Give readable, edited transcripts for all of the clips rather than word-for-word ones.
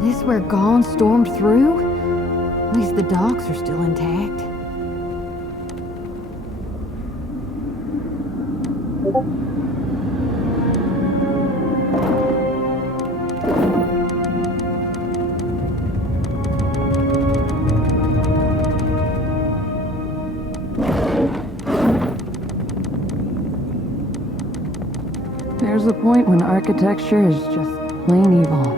This where Gone stormed through? At least the docks are still intact. There's a point when architecture is just plain evil.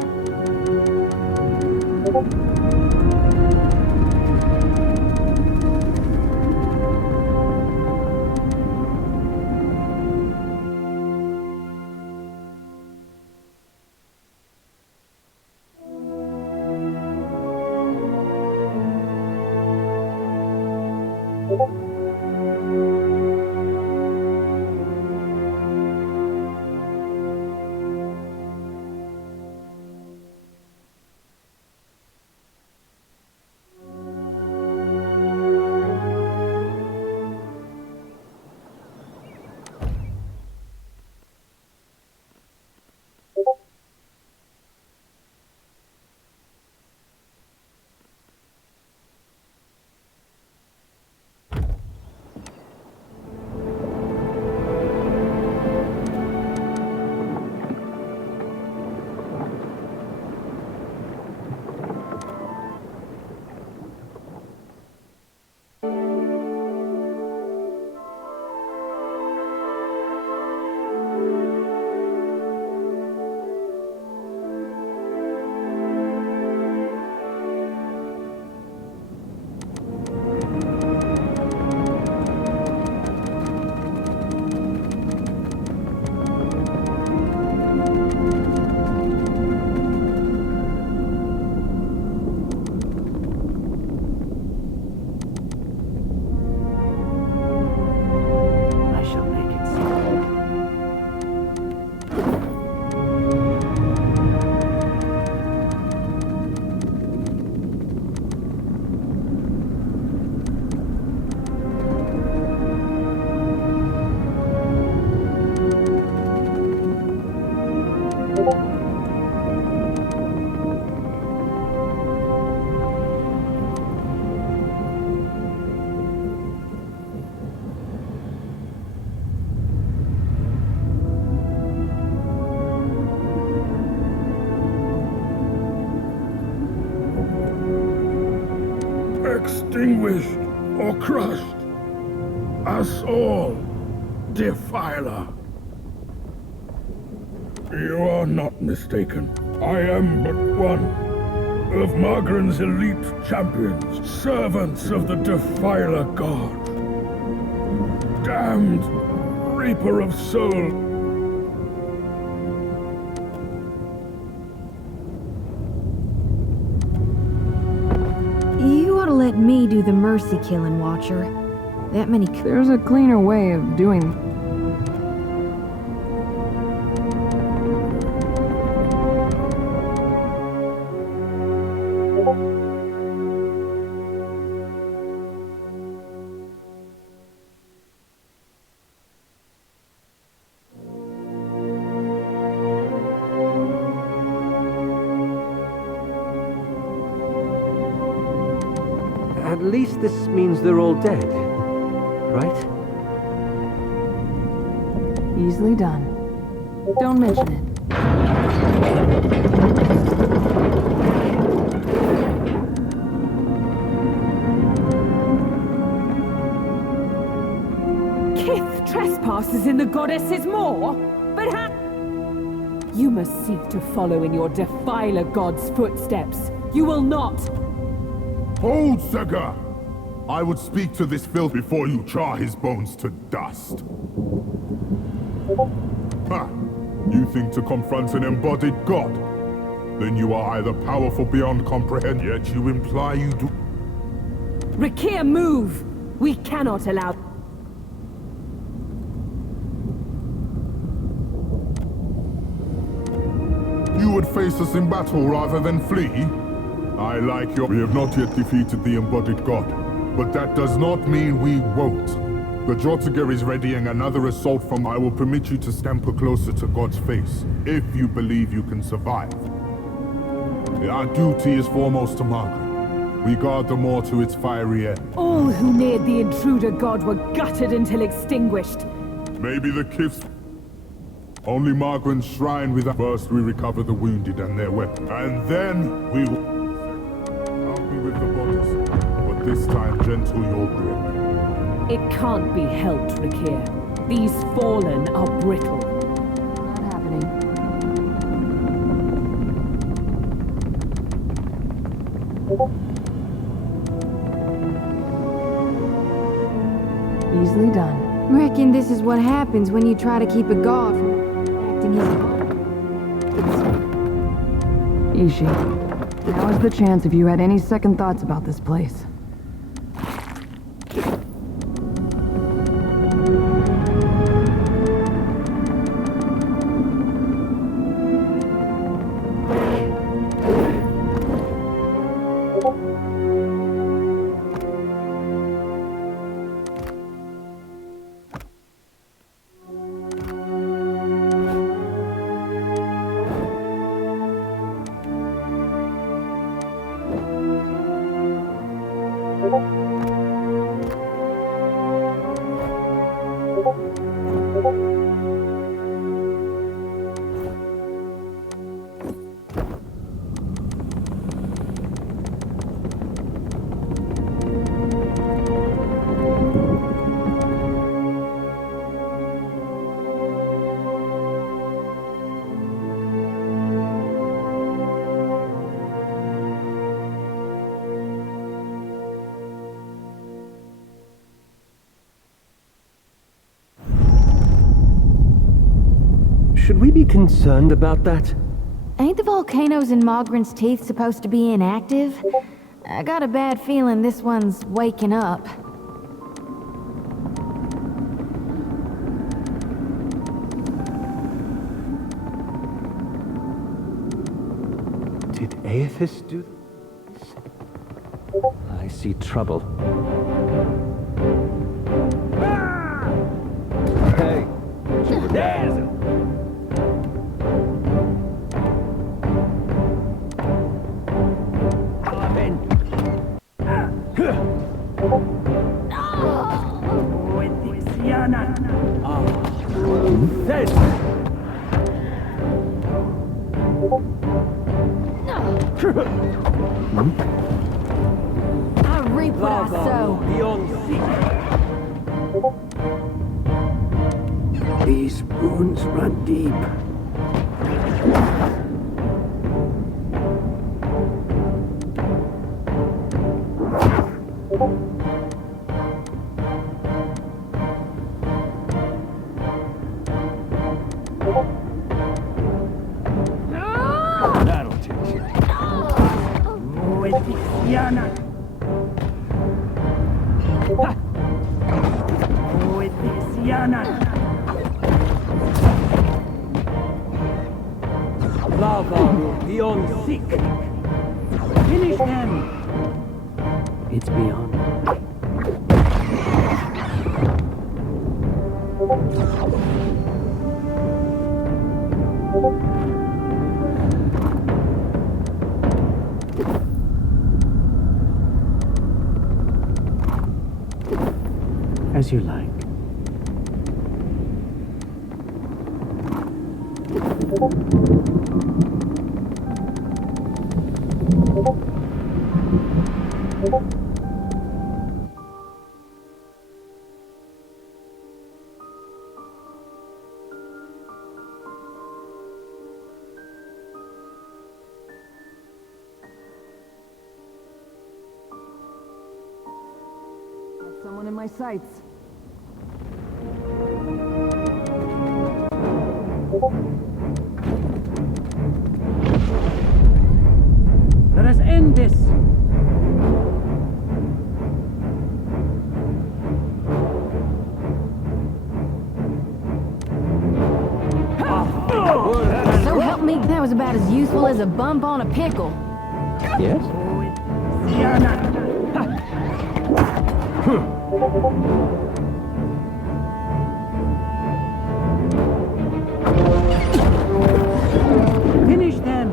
crushed. Us all, defiler. You are not mistaken. I am but one of Margren's elite champions, servants of the defiler god. Damned reaper of soul. You ought to let me do the mercy killing, Watcher. That many... There's a cleaner way of doing... At least this means they're all dead, right? Easily done. Don't mention it. Kith trespasses in the goddess's maw? But how? You must seek to follow in your defiler god's footsteps. You will not! Hold, Sega! I would speak to this filth before you char his bones to dust. Ha! You think to confront an embodied god? Then you are either powerful beyond comprehension, yet you imply you do... Rakir, move! We cannot allow... You would face us in battle rather than flee? I like your... We have not yet defeated the embodied god, but that does not mean we won't. The Jotiger is readying another assault from... I will permit you to scamper closer to God's face, if you believe you can survive. Our duty is foremost to Margaret. We guard the moor to its fiery end. All who neared the intruder god were gutted until extinguished. Maybe the Kif's... Only Margaret's shrine with... First we recover the wounded and their weapons, and then we will... I'll be with the bodies, but this time gentle your grip. It can't be helped, Rakir. These fallen are brittle. Not happening. Easily done. Reckon this is what happens when you try to keep a god from acting his own. Ishi, now is the chance if you had any second thoughts about this place. Should we be concerned about that? Ain't the volcanoes in Mogren's Teeth supposed to be inactive? I got a bad feeling this one's waking up. Did eothas do this? I see trouble. Hey! There's him! reap what I sow. These wounds run deep. That'll teach you. Finish them! It's beyond. As you like. Got someone in my sights. Let us end this! So help me, that was about as useful as a bump on a pickle. Yes? Finish them!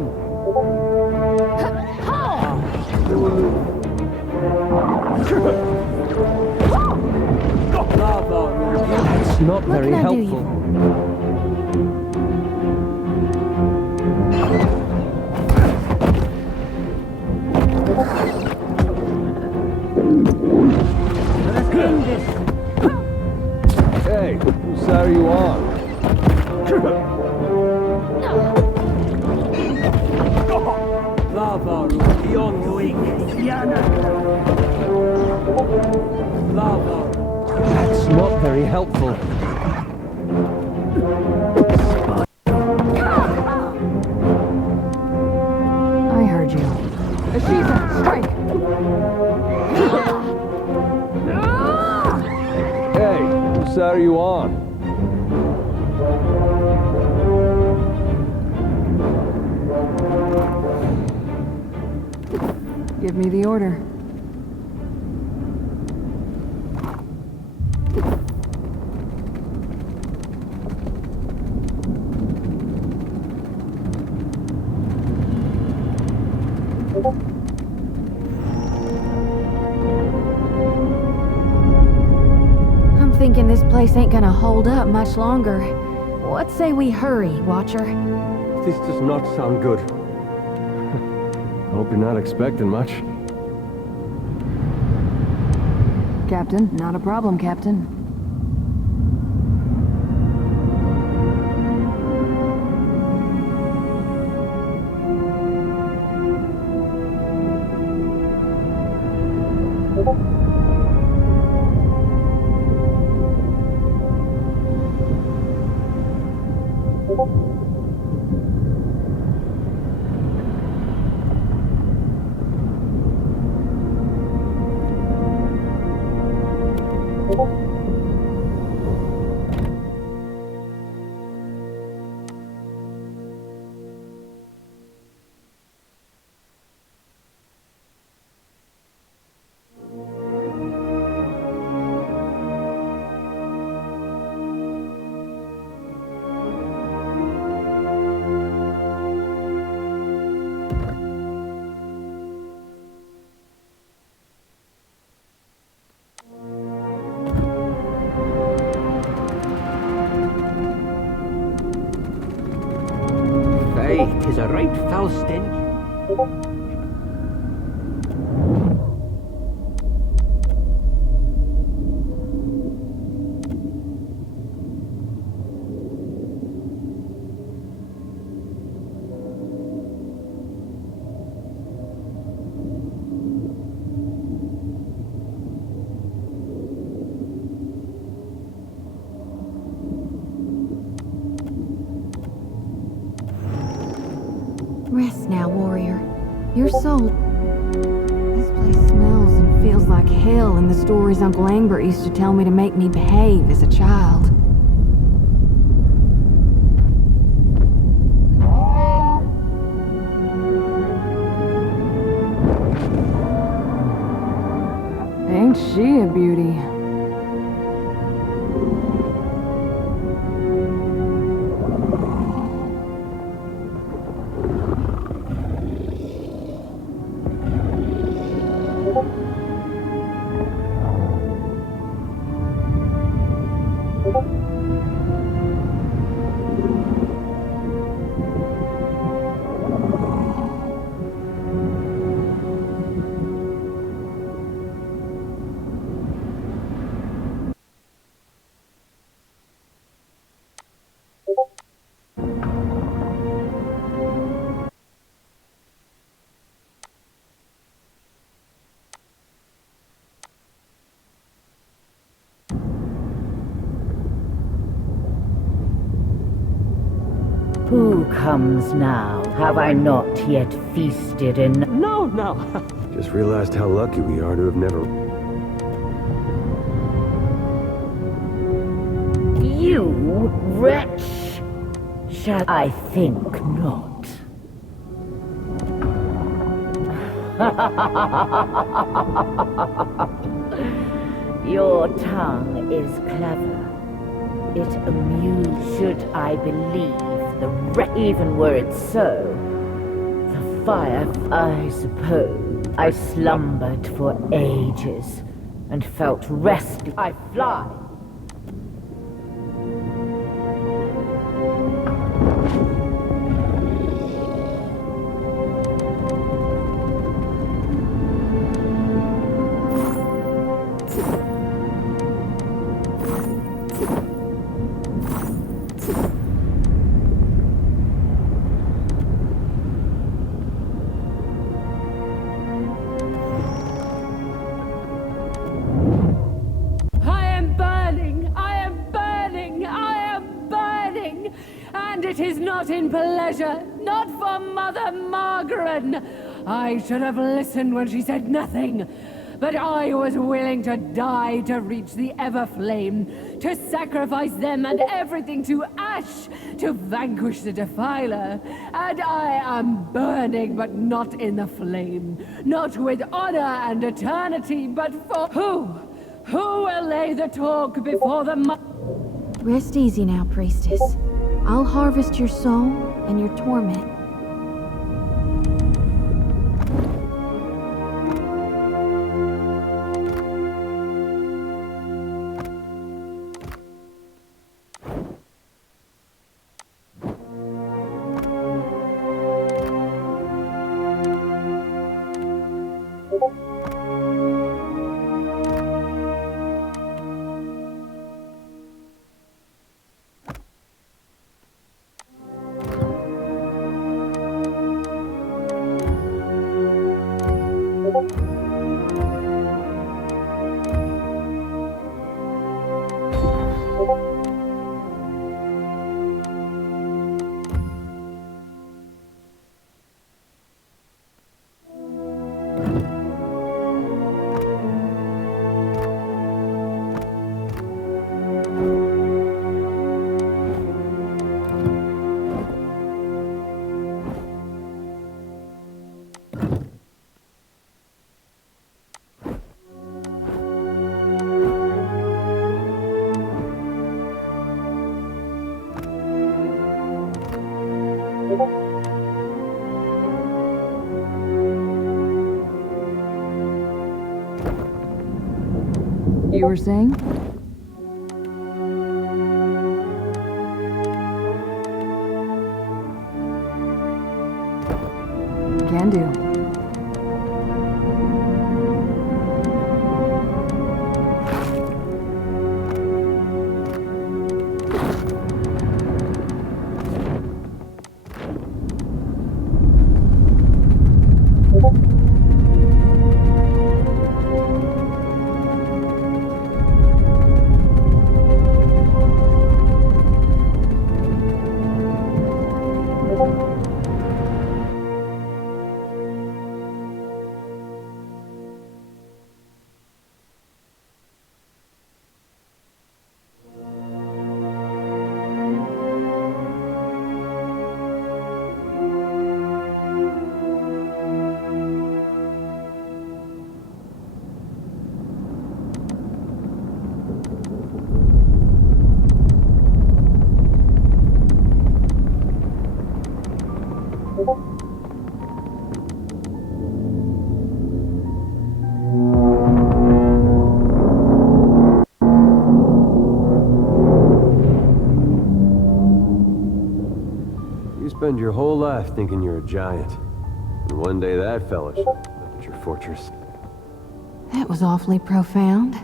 That's not What very can I do you helpful. for? Let us end this! Hey, whose side are you on? That's not very helpful. I heard you. Ashiza, strike! Hey, whose side are you on? Give me the order. I'm thinking this place ain't gonna hold up much longer. What say we hurry, Watcher? This does not sound good. Hope you're not expecting much. Captain, not a problem, Captain. Faith is a right foul stench. now, warrior. Your soul... This place smells and feels like hell in the stories Uncle Angbert used to tell me to make me behave as a child. Ain't she a beauty? Who comes now? Have I not yet feasted in... No. Just realized how lucky we are to have never... You, wretch? Shall I think not? Your tongue is clever. It amused. Should I believe even were it so, the fire, I suppose. I slumbered for ages and felt restless. I fly. In pleasure, not for Mother Margaret. I should have listened when she said nothing, but I was willing to die to reach the Everflame, to sacrifice them and everything to ash, to vanquish the Defiler. And I am burning, but not in the flame, not with honor and eternity, but for who? Who will lay the talk before the Rest easy now, priestess. I'll harvest your soul and your torment. You were saying? Can do. spend your whole life thinking you're a giant. And one day that fella shows up at your fortress. That was awfully profound.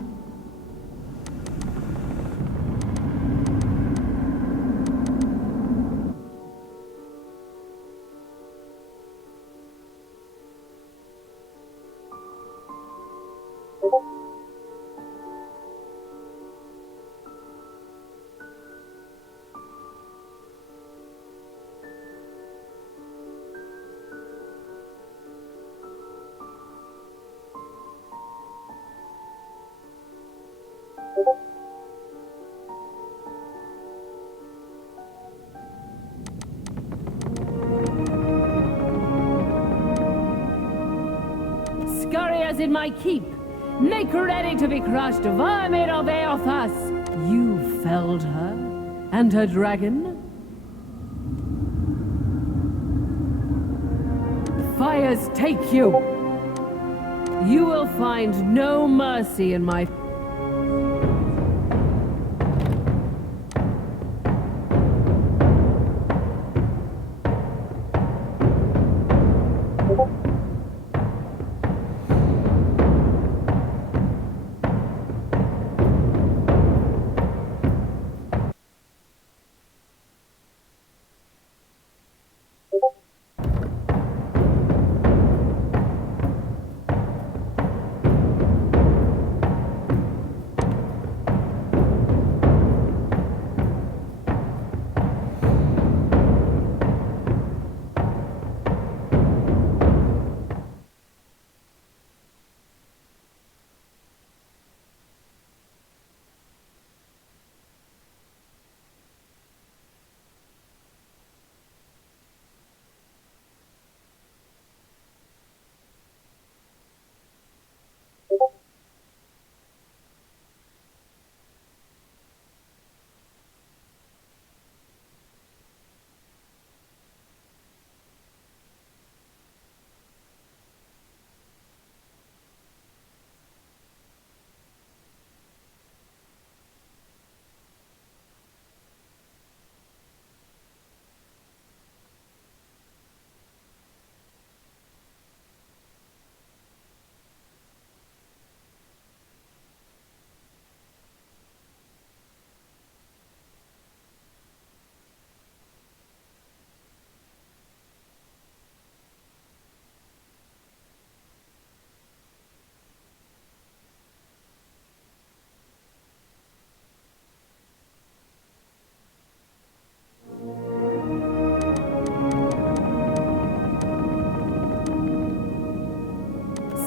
Scurriers in my keep, make ready to be crushed, vermin of Eothas! You felled her, and her dragon? Fires take you! You will find no mercy in my...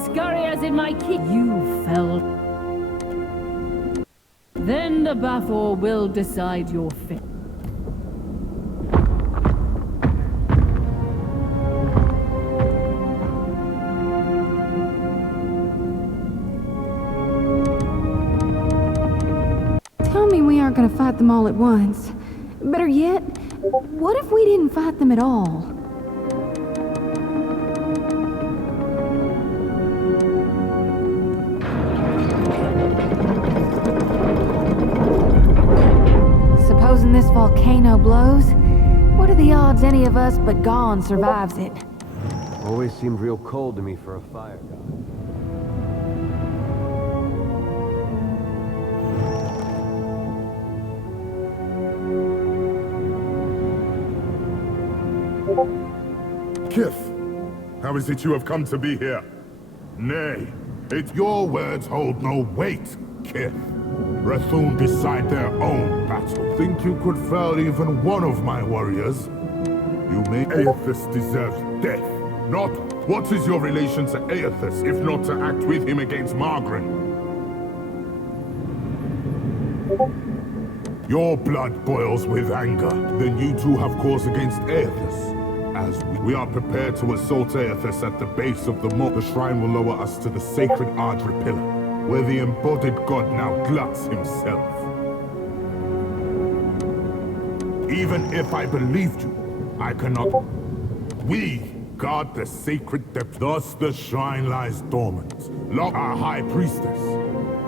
Scurriers in my keep, you fell. Then the Bathor will decide your fate. Tell me we aren't gonna fight them all at once. Better yet, what if we didn't fight them at all? Supposing this volcano blows, what are the odds any of us but Gone survives it? Always seemed real cold to me for a fire god. Kith, how is it you have come to be here? Nay, your words hold no weight, Kith. Rathun decide their own battle. Think you could fell even one of my warriors? You may... Eothas deserves death. Not... What is your relation to Eothas, if not to act with him against Margaret? Your blood boils with anger. Then you too have cause against Eothas. As we are prepared to assault Eothas at the base of the moat, the shrine will lower us to the sacred Ardra pillar, where the embodied god now gluts himself. Even if I believed you, I cannot... We guard the sacred depth. Thus the shrine lies dormant. Lock our high priestess.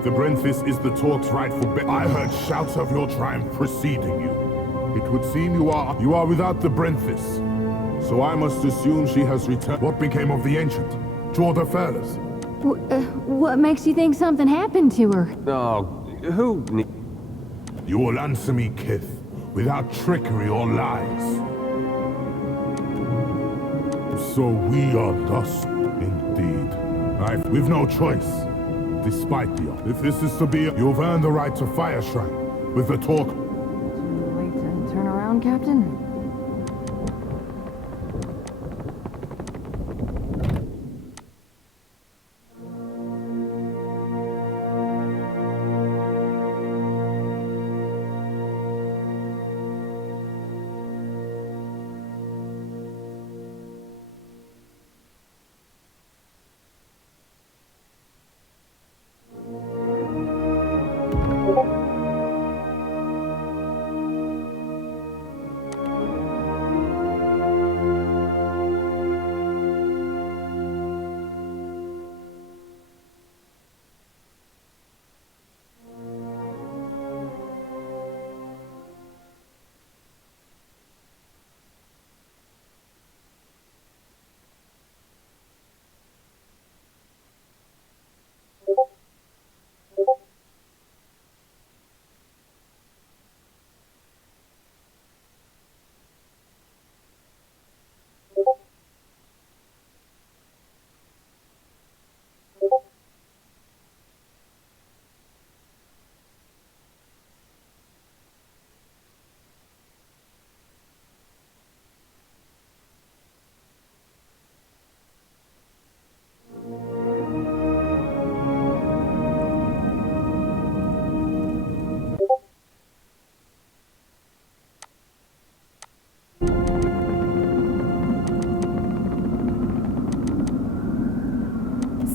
The Brenthis is the Torque's rightful I heard shouts of your triumph preceding you. It would seem you are without the Brenthis. so I must assume she has returned. What became of the Ancient? Draw the Fairless. What makes you think something happened to her? Oh, who... You will answer me, Kith, without trickery or lies. So we are thus, indeed. We've no choice, despite the odds. If this is to be, you've earned the right to Fire Shrine, with the talk. Too late to turn around, Captain?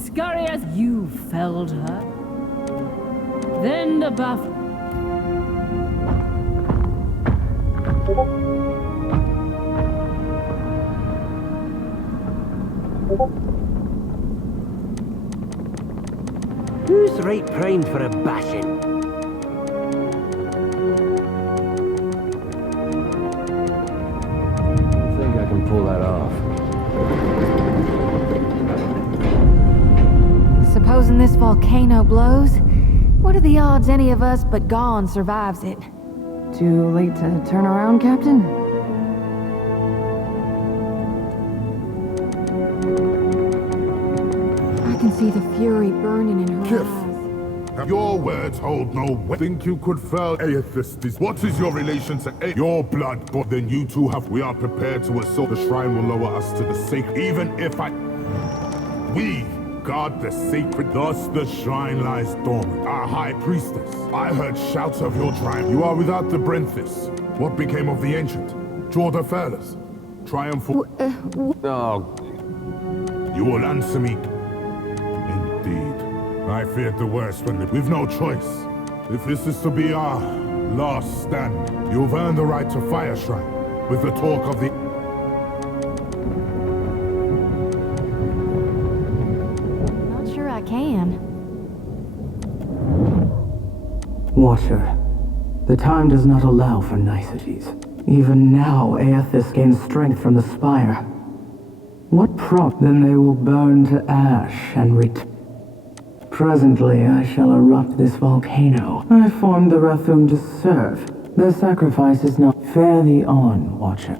Scurry as you felled her. Then the buff. Who's right primed for a bashing? I think I can pull that off. Supposing this volcano blows, what are the odds any of us but Gone survives it? Too late to turn around, Captain? I can see the fury burning in her Kith. eyes. Your words hold no weight. Think you could fell eothas? What is your relation to your blood? But then you two have. We are prepared to assault. The shrine will lower us to the sacred. Even if we guard the sacred. Thus the shrine lies dormant. Our high priestess. I heard shouts of your triumph. You are without the Brenthis. What became of the Ancient? Draw the Fairless. Triumphal. Oh, You will answer me. Indeed. I feared the worst when we've no choice. If this is to be our last stand, you've earned the right to Fire Shrine, with the talk of the... Not sure I can. Watcher, the time does not allow for niceties. Even now, eothas gains strength from the spire. What prompt? Then they will burn to ash and Presently, I shall erupt this volcano. I formed the Rathum to serve. Their sacrifice is not... Fare thee on, Watcher.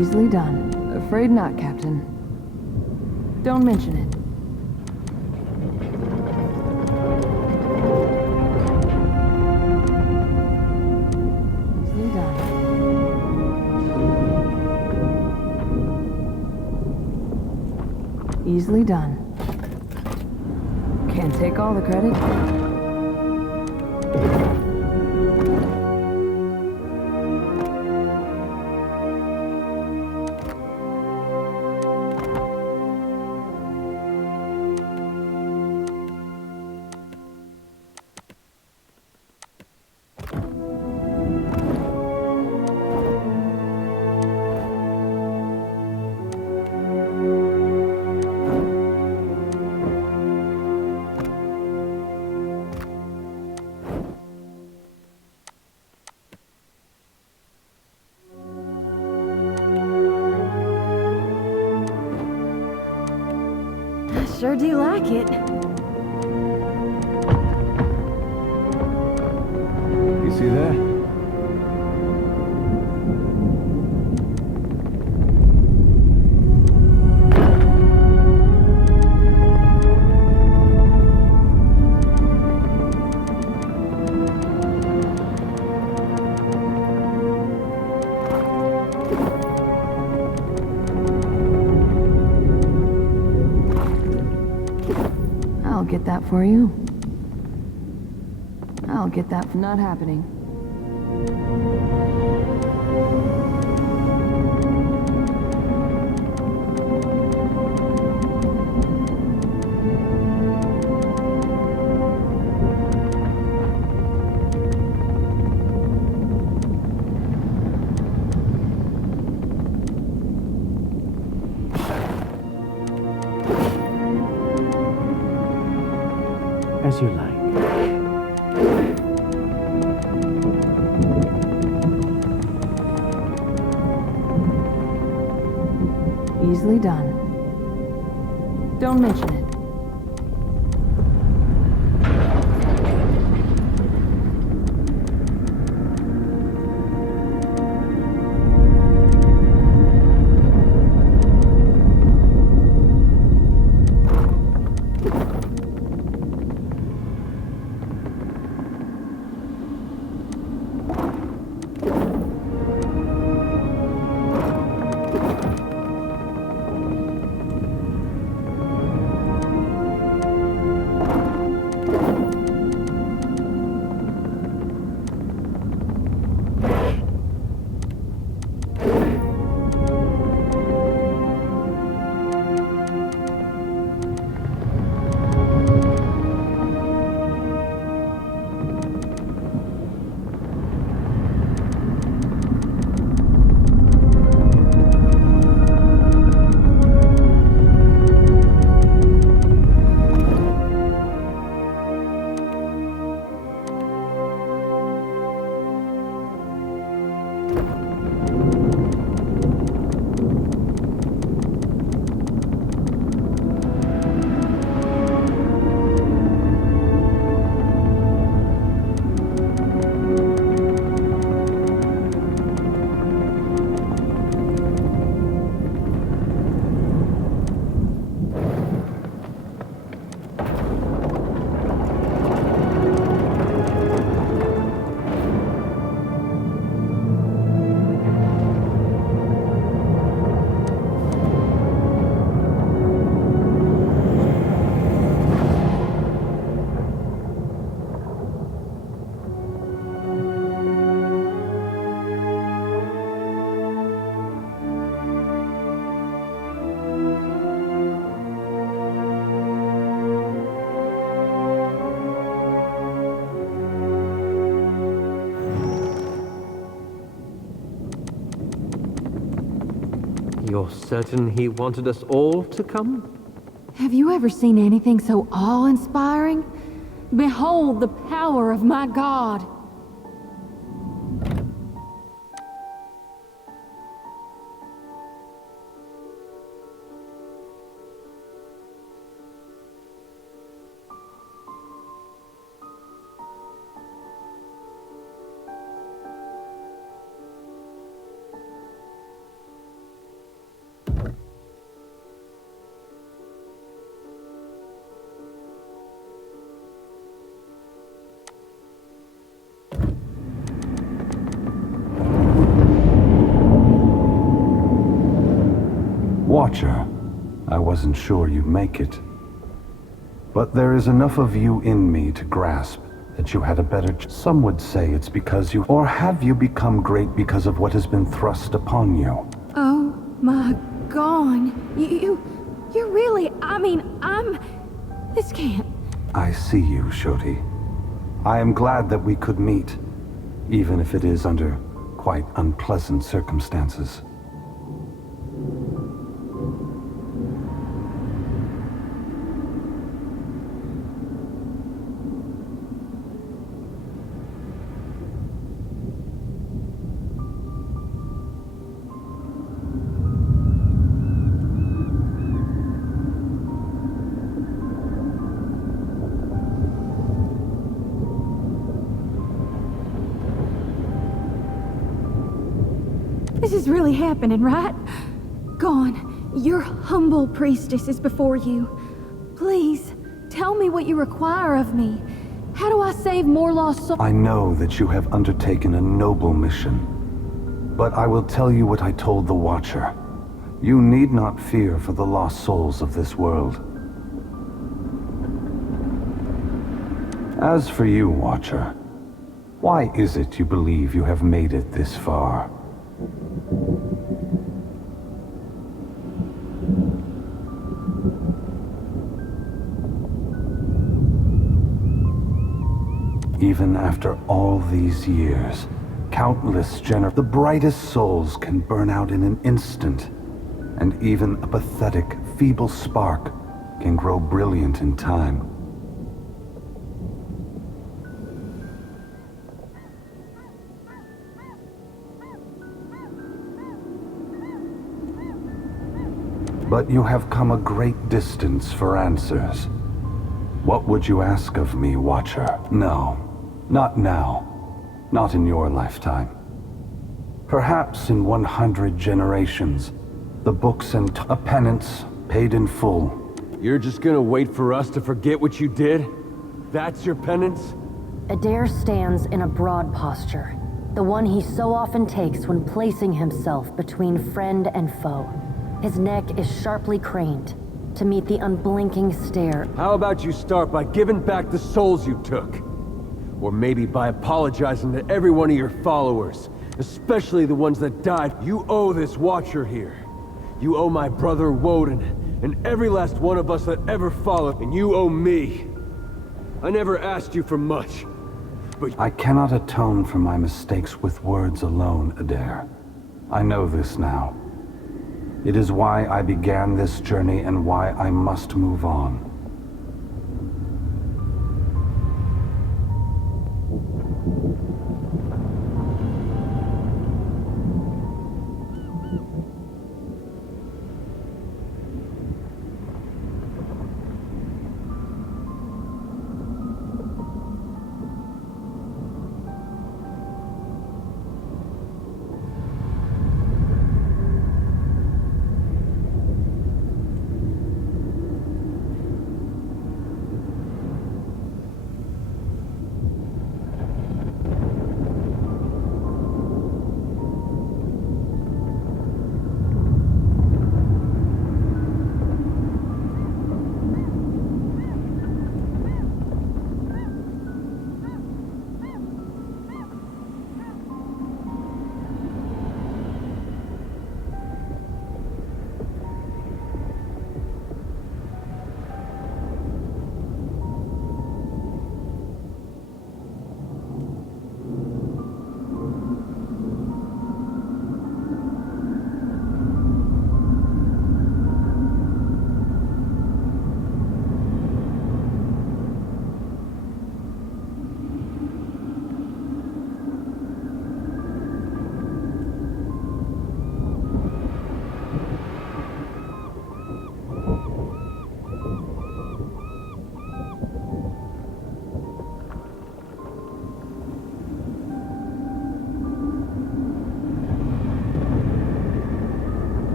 Easily done. Afraid not, Captain. Don't mention it. Easily done. Can't take all the credit. I sure do like it. You see that? I'll get that for you. I'll get that for not happening. As you like. Easily done. Don't mention it. You're certain he wanted us all to come? Have you ever seen anything so awe-inspiring? Behold the power of my God! Watcher, I wasn't sure you'd make it. But there is enough of you in me to grasp that you had a better Some would say it's because you... Or have you become great because of what has been thrust upon you? Oh my God. You're really... I mean, this can't... I see you, Shoti. I am glad that we could meet, even if it is under quite unpleasant circumstances. This is really happening, right? Gone. Your humble priestess is before you. Please, tell me what you require of me. How do I save more lost souls? I know that you have undertaken a noble mission, but I will tell you what I told the Watcher. You need not fear for the lost souls of this world. As for you, Watcher, why is it you believe you have made it this far? Even after all these years, the brightest souls can burn out in an instant, and even a pathetic, feeble spark can grow brilliant in time. But you have come a great distance for answers. What would you ask of me, Watcher? No, not now. Not in your lifetime. Perhaps in 100 generations, the books and a penance paid in full. You're just gonna wait for us to forget what you did? That's your penance? Adair stands in a broad posture, the one he so often takes when placing himself between friend and foe. His neck is sharply craned to meet the unblinking stare. How about you start by giving back the souls you took? Or maybe by apologizing to every one of your followers, especially the ones that died. You owe this Watcher here. You owe my brother Woden, and every last one of us that ever followed, and you owe me. I never asked you for much, but... I cannot atone for my mistakes with words alone, Adair. I know this now. It is why I began this journey and why I must move on.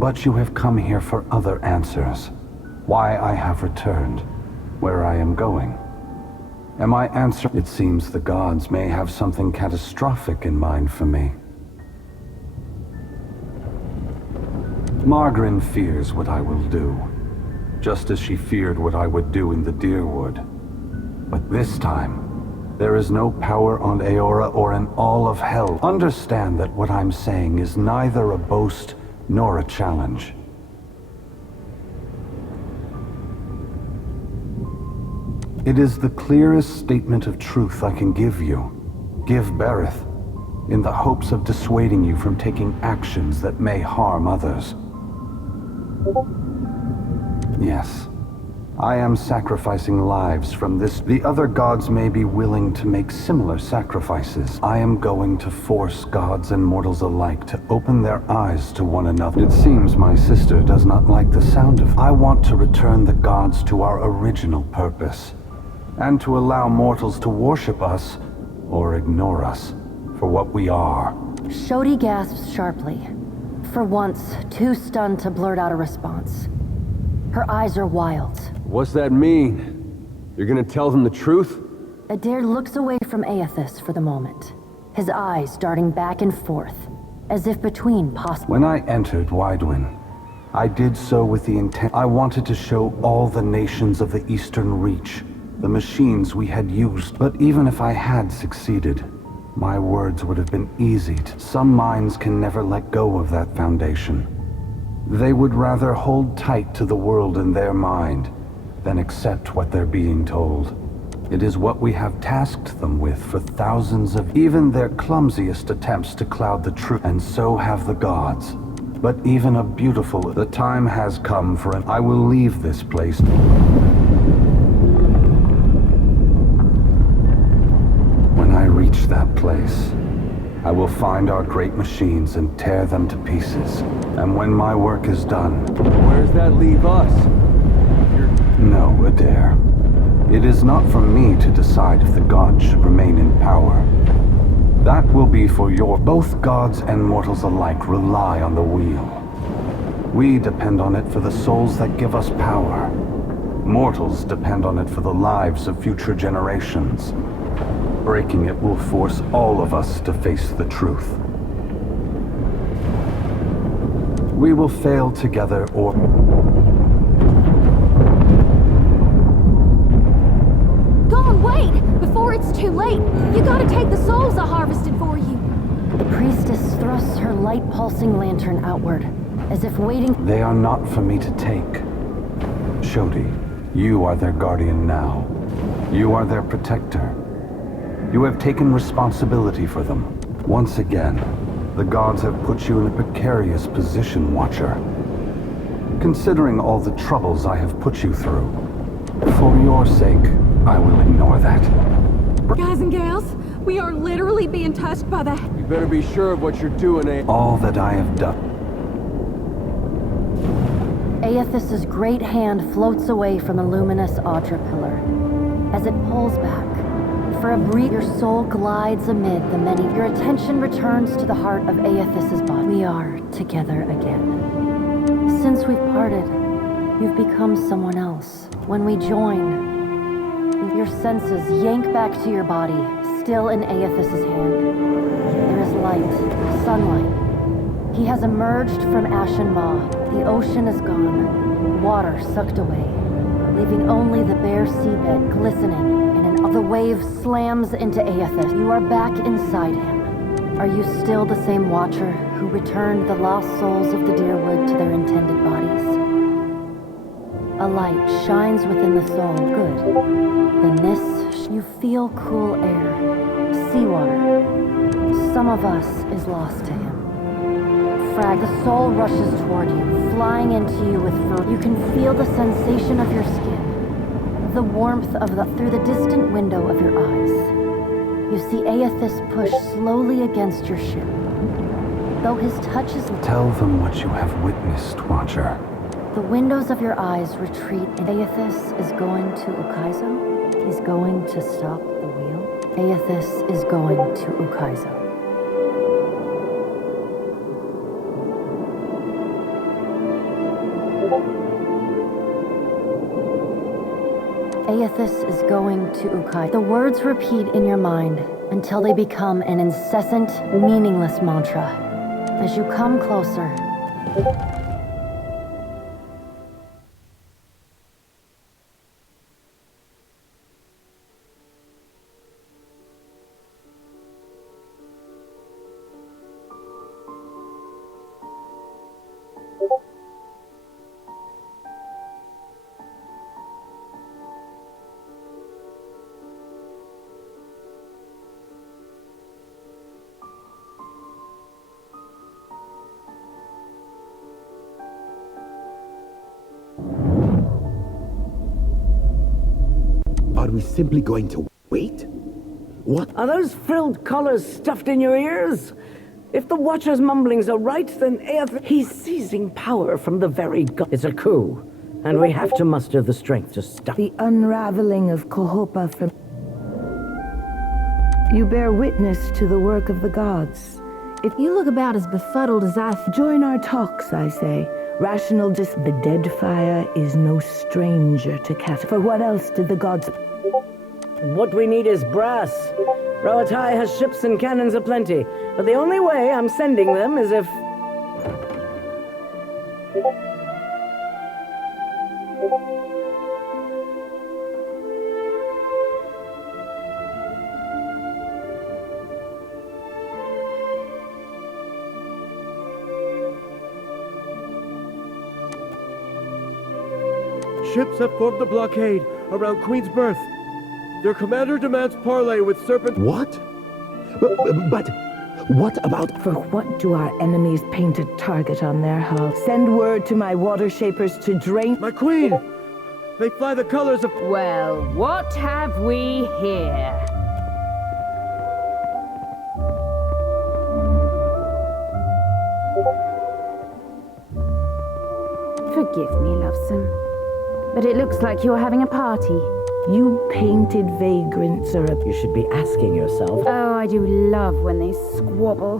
But you have come here for other answers. Why I have returned. Where I am going. Am I answering? It seems the gods may have something catastrophic in mind for me. Margarine fears what I will do, just as she feared what I would do in the Deerwood. But this time, there is no power on Eora or in all of hell. Understand that what I'm saying is neither a boast nor a challenge. It is the clearest statement of truth I can give you. Give Berith, in the hopes of dissuading you from taking actions that may harm others. Yes, I am sacrificing lives from this. The other gods may be willing to make similar sacrifices. I am going to force gods and mortals alike to open their eyes to one another. It seems my sister does not like the sound of it. I want to return the gods to our original purpose, and to allow mortals to worship us, or ignore us, for what we are. Shodi gasps sharply, for once too stunned to blurt out a response. Her eyes are wild. What's that mean? You're gonna tell them the truth? Adair looks away from eothas for the moment, his eyes darting back and forth, as if between possible. When I entered Widewin, I did so with the intent. I wanted to show all the nations of the Eastern Reach the machines we had used. But even if I had succeeded, my words would have been easy to... Some minds can never let go of that foundation. They would rather hold tight to the world in their mind than accept what they're being told. It is what we have tasked them with for thousands of... Even their clumsiest attempts to cloud the truth, and so have the gods. But even a beautiful... The time has come for an... I will leave this place. When I reach that place, I will find our great machines and tear them to pieces. And when my work is done... Where does that leave us? No, Adair. It is not for me to decide if the gods should remain in power. That will be for your... Both gods and mortals alike rely on the wheel. We depend on it for the souls that give us power. Mortals depend on it for the lives of future generations. Breaking it will force all of us to face the truth. We will fail together or... Gone, wait! Before it's too late, you gotta take the souls I harvested for you. The priestess thrusts her light-pulsing lantern outward, as if waiting... They are not for me to take. Shodi, you are their guardian now. You are their protector. You have taken responsibility for them. Once again, the gods have put you in a precarious position, Watcher. Considering all the troubles I have put you through, for your sake, I will ignore that. Guys and gals, we are literally being touched by that. You better be sure of what you're doing, eh? All that I have done. Eothas's great hand floats away from the luminous Audra pillar. As it pulls back, for a brief, your soul glides amid the many. Your attention returns to the heart of Eothas's body. We are together again. Since we've parted, you've become someone else. When we join, your senses yank back to your body, still in Eothas's hand. There is light, sunlight. He has emerged from Ashen Maw. The ocean is gone, water sucked away, leaving only the bare seabed glistening. The wave slams into Eothas. You are back inside him. Are you still the same Watcher who returned the lost souls of the Deerwood to their intended bodies? A light shines within the soul. Good. Then this, you feel cool air, seawater. Some of us is lost to him. Frag, the soul rushes toward you, flying into you with fur. You can feel the sensation of your skin. The warmth of through the distant window of your eyes. You see Eothas push slowly against your ship. Though his touch is... Tell them what you have witnessed, Watcher. The windows of your eyes retreat, and Eothas is going to Ukaizo. He's going to stop the wheel. Eothas is going to Ukaizo. Eothas is going to Ukai. The words repeat in your mind until they become an incessant, meaningless mantra. As you come closer, Are we simply going to wait? What? Are those frilled collars stuffed in your ears? If the Watcher's mumblings are right, then he's seizing power from the very god. It's a coup, and we have to muster the strength to stop The unraveling of Kohopa from... You bear witness to the work of the gods. If you look about as befuddled as I... Join our talks, I say. Rational The deadfire is no stranger to cat. For what else did the gods... What we need is brass. Roatai has ships and cannons aplenty, but the only way I'm sending them is if... Ships have formed a blockade around Queen's Berth. Their commander demands parley with Serpent... What? But what about... For what do our enemies paint a target on their hull? Send word to my water shapers to drain... My queen! They fly the colors of... Well, what have we here? Forgive me, Lovesome, but it looks like you're having a party. You painted vagrants are a... You should be asking yourself... Oh, I do love when they squabble.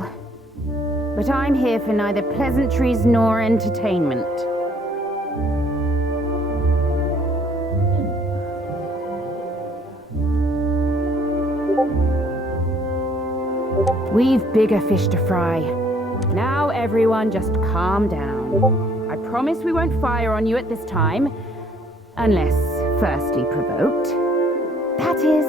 But I'm here for neither pleasantries nor entertainment. We've bigger fish to fry. Now everyone just calm down. I promise we won't fire on you at this time, unless firstly provoked. That is,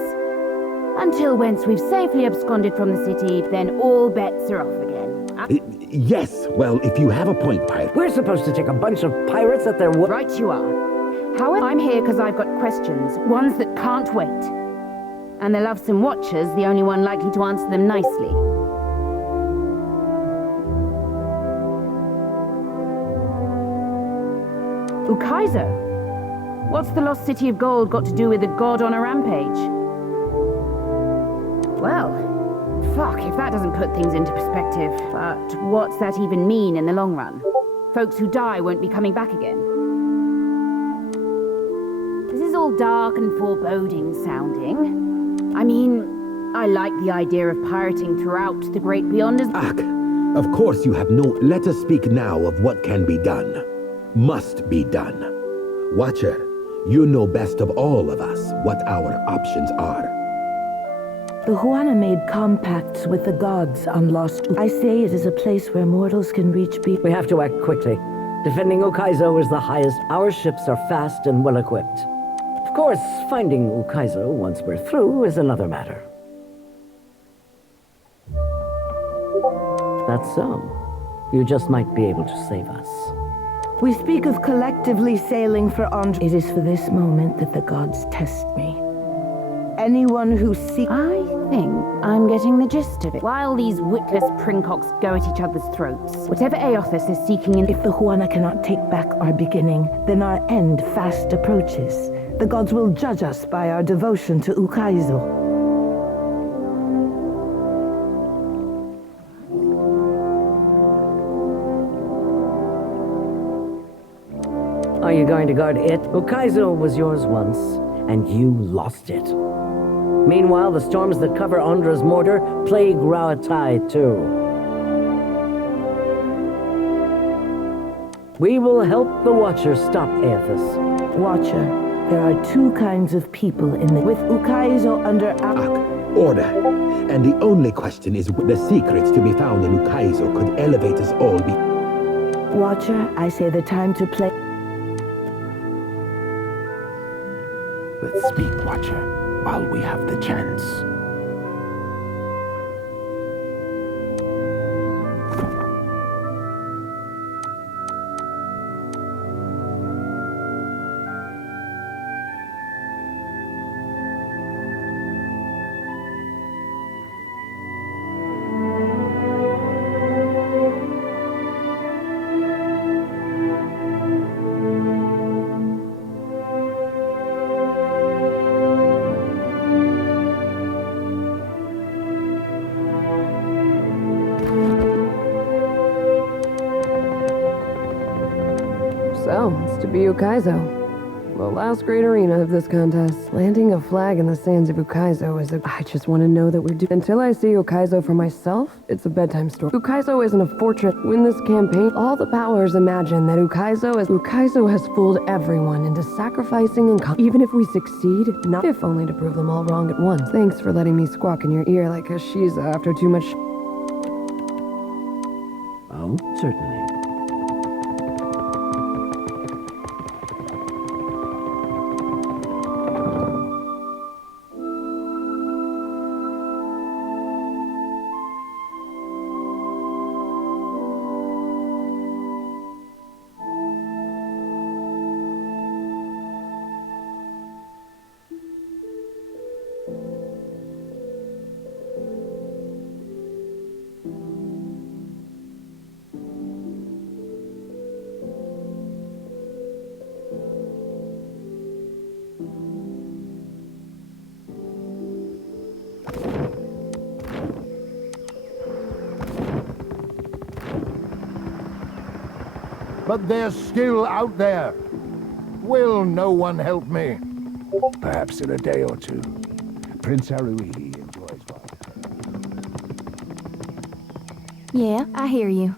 until once we've safely absconded from the city, then all bets are off again. Yes, well, if you have a point, pirate. We're supposed to take a bunch of pirates at their... Right you are. However, I'm here because I've got questions, ones that can't wait. And the Lovesome Watcher's the only one likely to answer them nicely. Ukaizo? What's the lost city of gold got to do with a god on a rampage? Well, fuck if that doesn't put things into perspective. But what's that even mean in the long run? Folks who die won't be coming back again. This is all dark and foreboding sounding. I mean, I like the idea of pirating throughout the great beyond as... Of course you have no... Let us speak now of what can be done. Must be done. Watcher, you know best of all of us what our options are. The Huana made compacts with the gods on Lost... I say it is a place where mortals can reach We have to act quickly. Defending Ukaizo is the highest. Our ships are fast and well-equipped. Of course, finding Ukaizo once we're through is another matter. That's so. You just might be able to save us. We speak of collectively sailing for Andre. It is for this moment that the gods test me. Anyone who seeks... I think I'm getting the gist of it. While these witless princocks go at each other's throats, whatever Eothas is seeking in... If the Huana cannot take back our beginning, then our end fast approaches. The gods will judge us by our devotion to Ukaizo. Are you going to guard it? Ukaizo was yours once, and you lost it. Meanwhile, the storms that cover Andra's mortar plague Rauatai too. We will help the Watcher stop Eothas. Watcher, There are two kinds of people in the... With Ukaizo under Order. And the only question is the secrets to be found in Ukaizo could elevate us all be... Watcher, I say the time to play... Let's speak, Watcher, while we have the chance. So, it's to be Ukaizo. The last great arena of this contest. Landing a flag in the sands of Ukaizo is I just want to know that we're Until I see Ukaizo for myself, it's a bedtime story. Ukaizo isn't a fortress. Win this campaign, all the powers imagine that Ukaizo has fooled everyone into sacrificing and even if we succeed, not if only to prove them all wrong at once. Thanks for letting me squawk in your ear like a Shiza after too much. Oh, certainly. But they're still out there. Will no one help me? Perhaps in a day or two. Prince Haruhi enjoys one. Yeah, I hear you.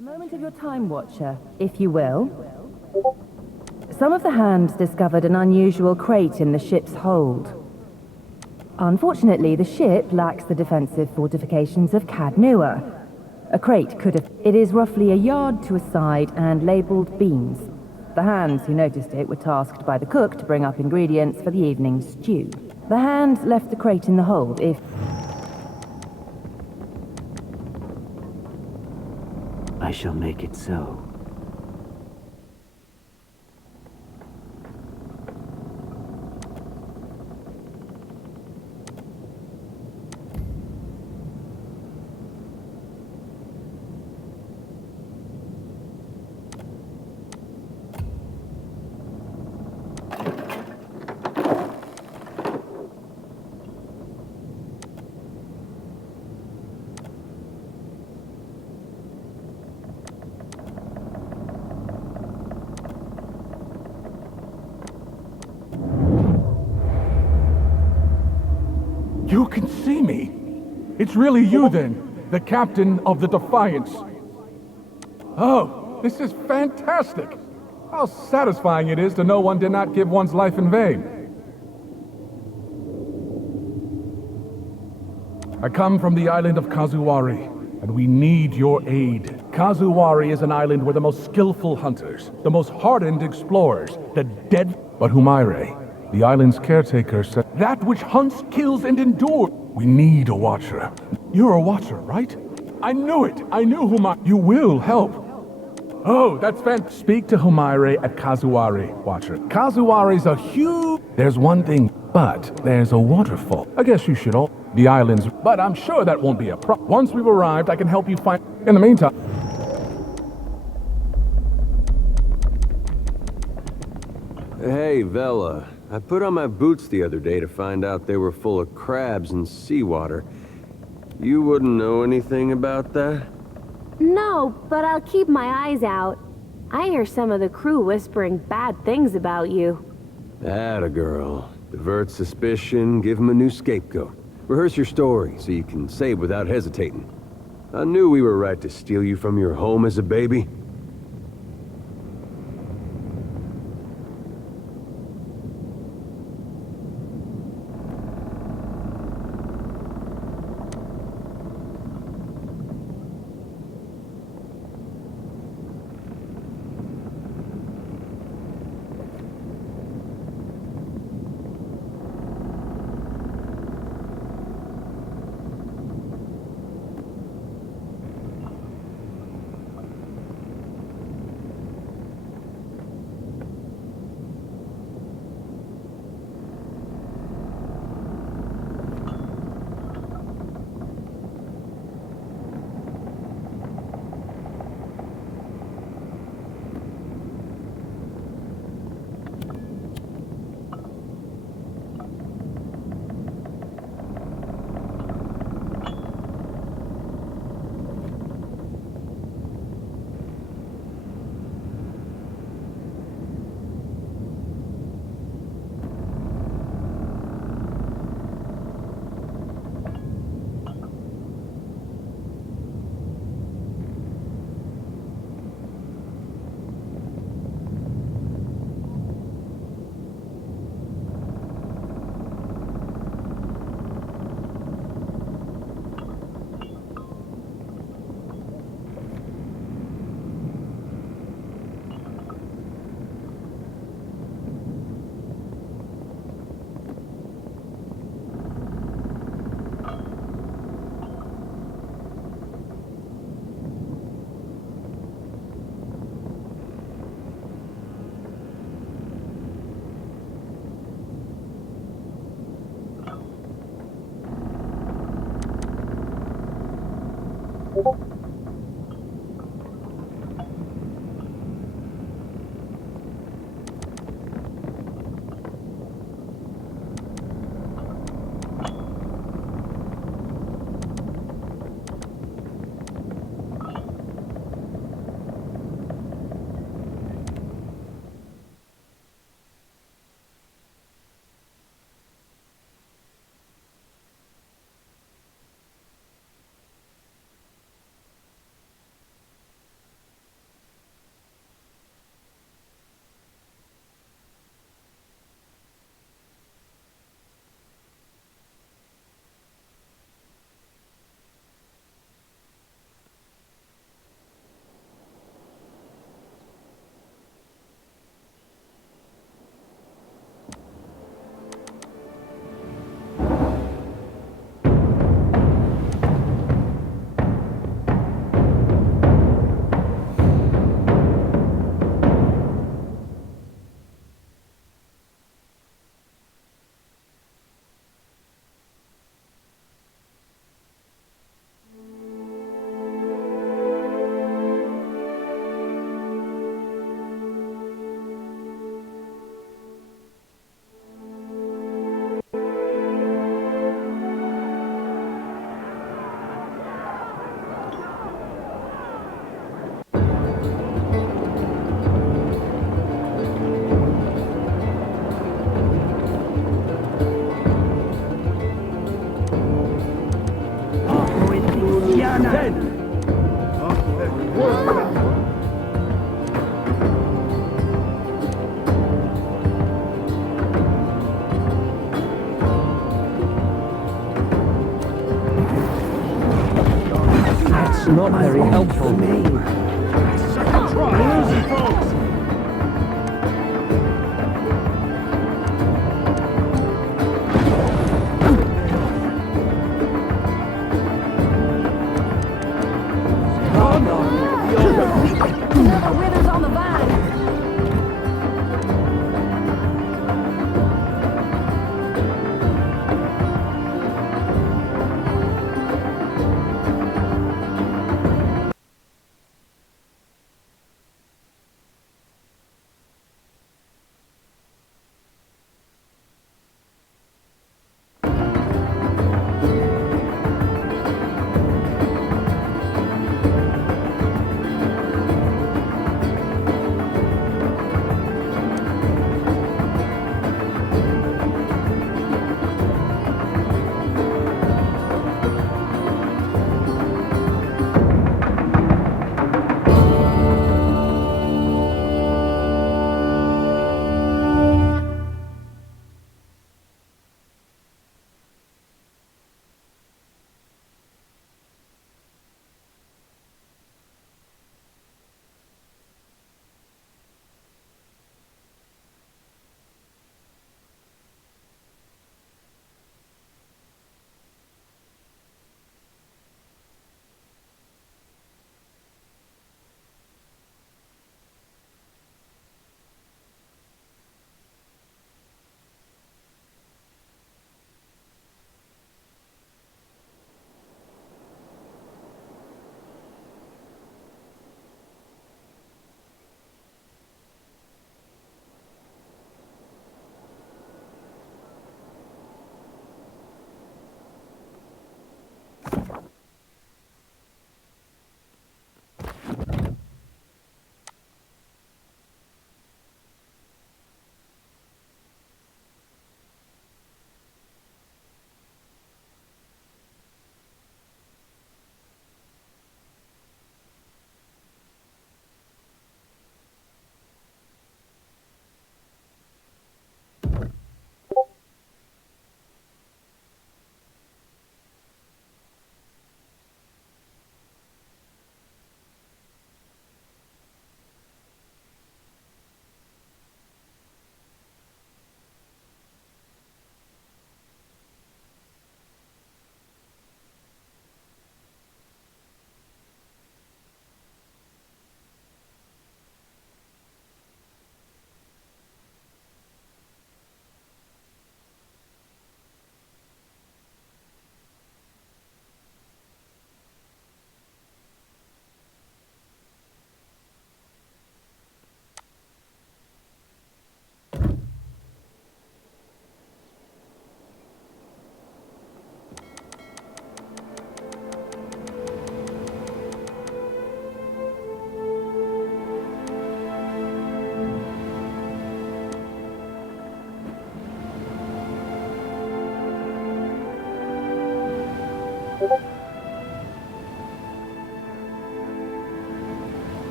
A moment of your time, Watcher, if you will. Some of the hands discovered an unusual crate in the ship's hold. Unfortunately, the ship lacks the defensive fortifications of Cadnua. A crate could have... It is roughly a yard to a side and labelled beans. The hands who noticed it were tasked by the cook to bring up ingredients for the evening's stew. The hands left the crate in the hold if... I shall make it so. You can see me. It's really you then, the captain of the Defiance. Oh, this is fantastic. How satisfying it is to know one did not give one's life in vain. I come from the island of Kazuwari, and we need your aid. Kazuwari is an island where the most skillful hunters, the most hardened explorers, the dead... But Humaire, the island's caretaker, said, that which hunts, kills, and endures. We need a watcher. You're a watcher, right? I knew it. I knew Humaire. You will help. Oh, that's fantastic. Speak to Humaire at Kazuwari, watcher. Kazuwari's a huge... There's one thing, but there's a waterfall. I guess you should all... The islands, but I'm sure that won't be a problem. Once we've arrived, I can help you find... In the meantime... Hey, Vela. I put on my boots the other day to find out they were full of crabs and seawater. You wouldn't know anything about that? No, but I'll keep my eyes out. I hear some of the crew whispering bad things about you. Atta girl. Divert suspicion, give him a new scapegoat. Rehearse your story so you can say it without hesitating. I knew we were right to steal you from your home as a baby. That's not very helpful. Second try. We're losing, folks. Never withers on the vine.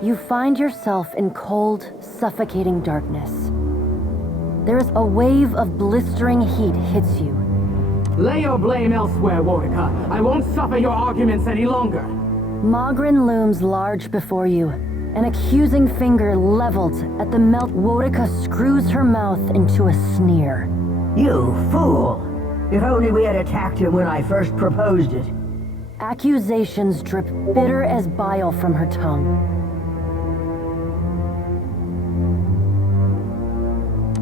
You find yourself in cold, suffocating darkness. There is a wave of blistering heat hits you. Lay your blame elsewhere, Warwicker. I won't suffer your arguments any longer. Mogren looms large before you, an accusing finger leveled at the melt. Warwicker screws her mouth into a sneer. You fool! If only we had attacked him when I first proposed it. Accusations drip bitter as bile from her tongue.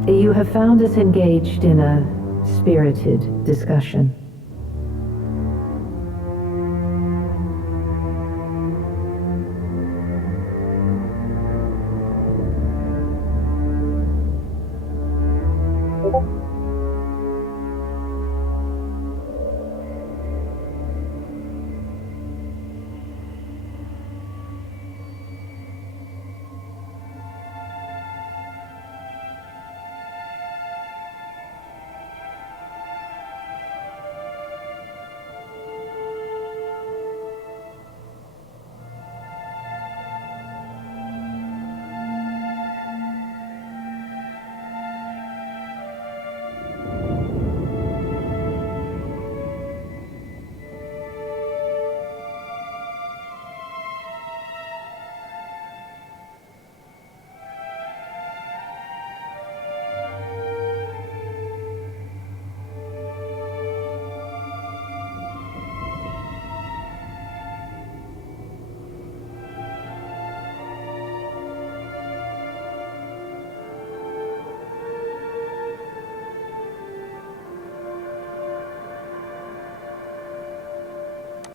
You have found us engaged in a spirited discussion.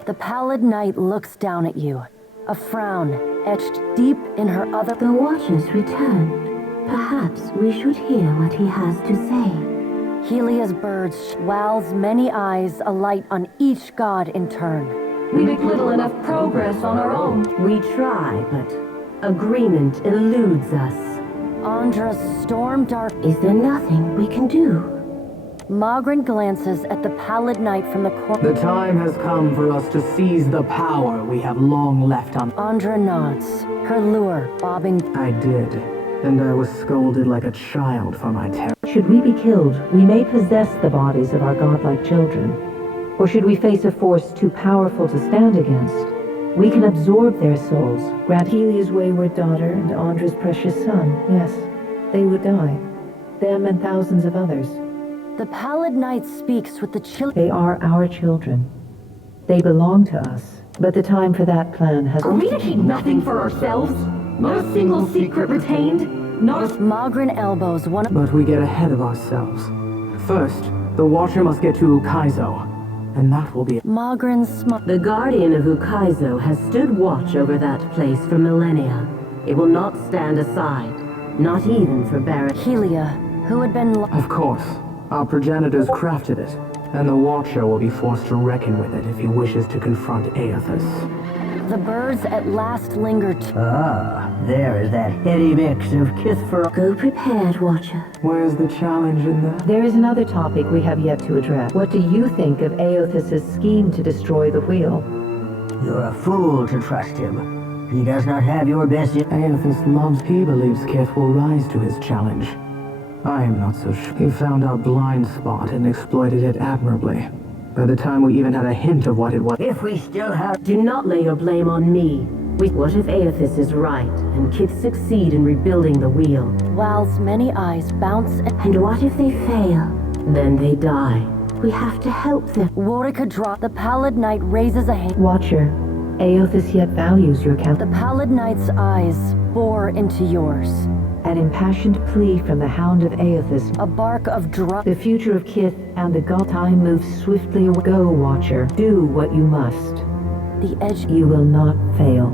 The pallid knight looks down at you, a frown etched deep in her other... The Watcher's returned. Perhaps we should hear what he has to say. Helia's birds Wal's many eyes alight on each god in turn. We make little enough progress on our own. We try, but agreement eludes us. Andra's storm dark... Is there nothing we can do? Magrin glances at the pallid knight from the corner. The time has come for us to seize the power we have long left on. Andra nods, her lure bobbing. I did, and I was scolded like a child for my terror. Should we be killed, we may possess the bodies of our godlike children. Or should we face a force too powerful to stand against, we can absorb their souls, grant Helia's wayward daughter and Andra's precious son. Yes, they would die. Them and thousands of others. The pallid knight speaks with the chill. They are our children. They belong to us. But the time for that plan has... Are we to keep nothing for ourselves? Not a single secret retained? Not a... Magrin elbows one... But we get ahead of ourselves. First, the Watcher must get to Ukaizo. And that will be... Magrin's The Guardian of Ukaizo has stood watch over that place for millennia. It will not stand aside. Not even for Baron... Helia, who had been... Of course. Our progenitors crafted it, and the Watcher will be forced to reckon with it if he wishes to confront eothas. The birds at last linger There is that heady mix of Kithfer. Go prepared, Watcher. Where's the challenge in that? There is another topic we have yet to address. What do you think of Eothas' scheme to destroy the wheel? You're a fool to trust him. He does not have your best... Eothas loves... He believes Kith will rise to his challenge. I am not so sure. He found our blind spot and exploited it admirably. By the time we even had a hint of what it was... If we still have... Do not lay your blame on me. What if Eothas is right, and Kith succeed in rebuilding the wheel? Wal's many eyes bounce And what if they fail? Then they die. We have to help them. Warwick draw. The pallid knight raises a hand. Watcher, Eothas yet values your count. The pallid knight's eyes bore into yours. An impassioned plea from the Hound of Eothas. A bark of The future of Kith and the god time moves swiftly away. Go, Watcher. Do what you must. The edge. You will not fail.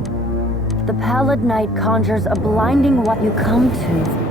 The pallid knight conjures a blinding what you come to.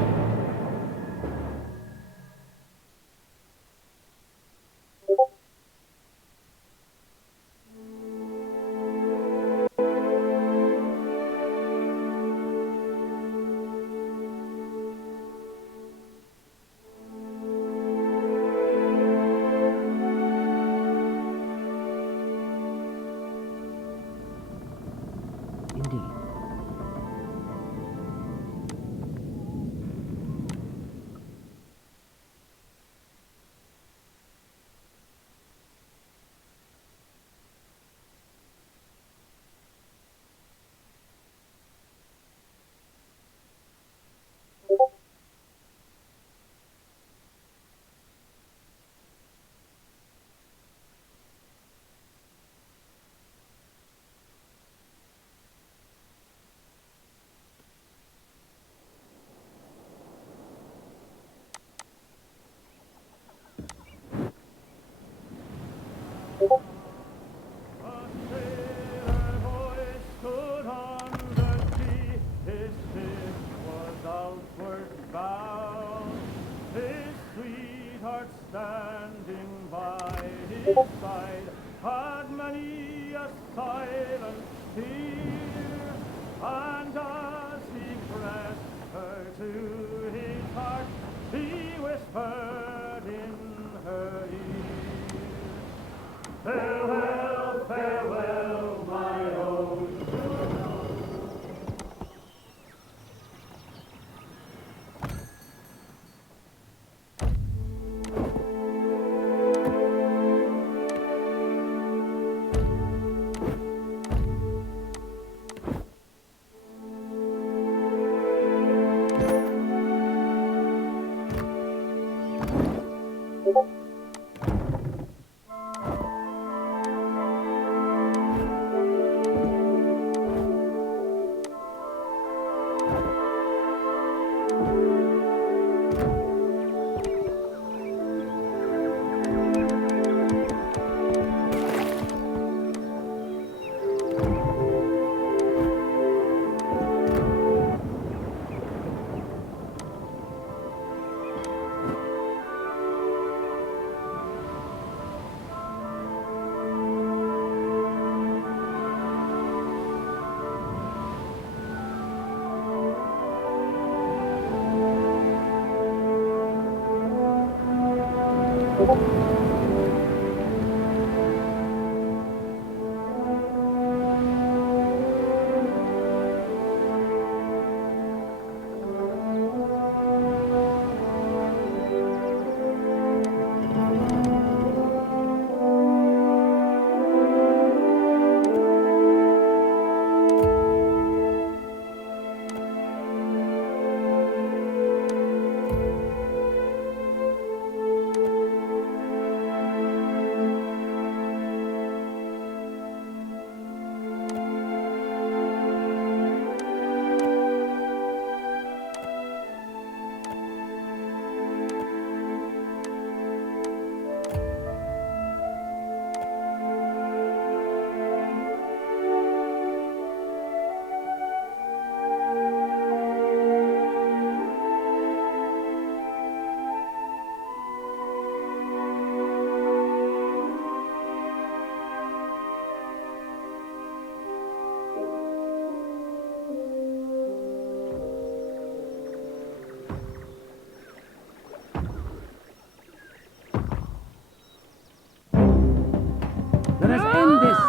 Let us end this!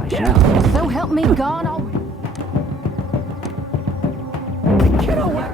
I shall. So help me God, I'll... Get away!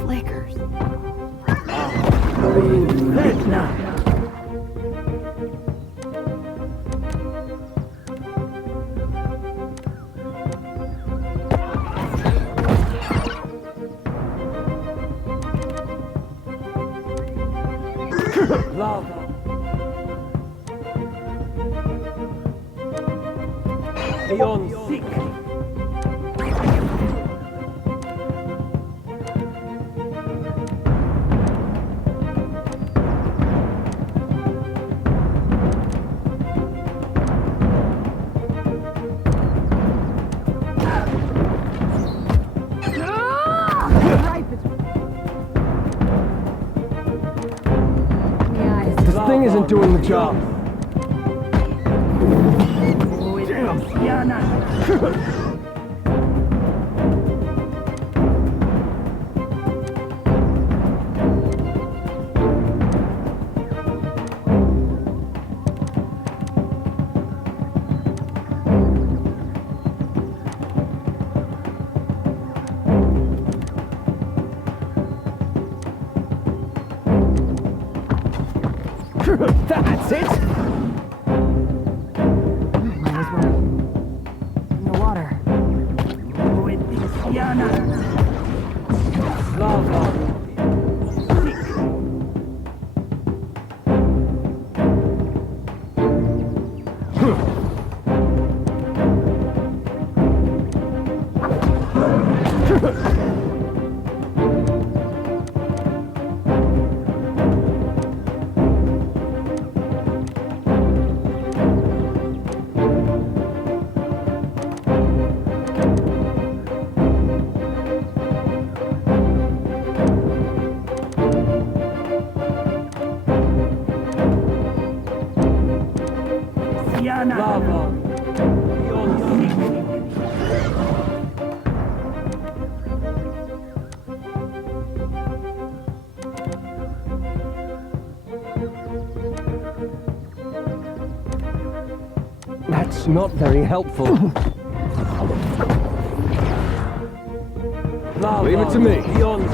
Flickers. Lava. Beyond sick. This thing isn't doing the job. That's it! Might as well. In the water. Lava. Lava. That's not very helpful. Lava. Leave it to me. Beyond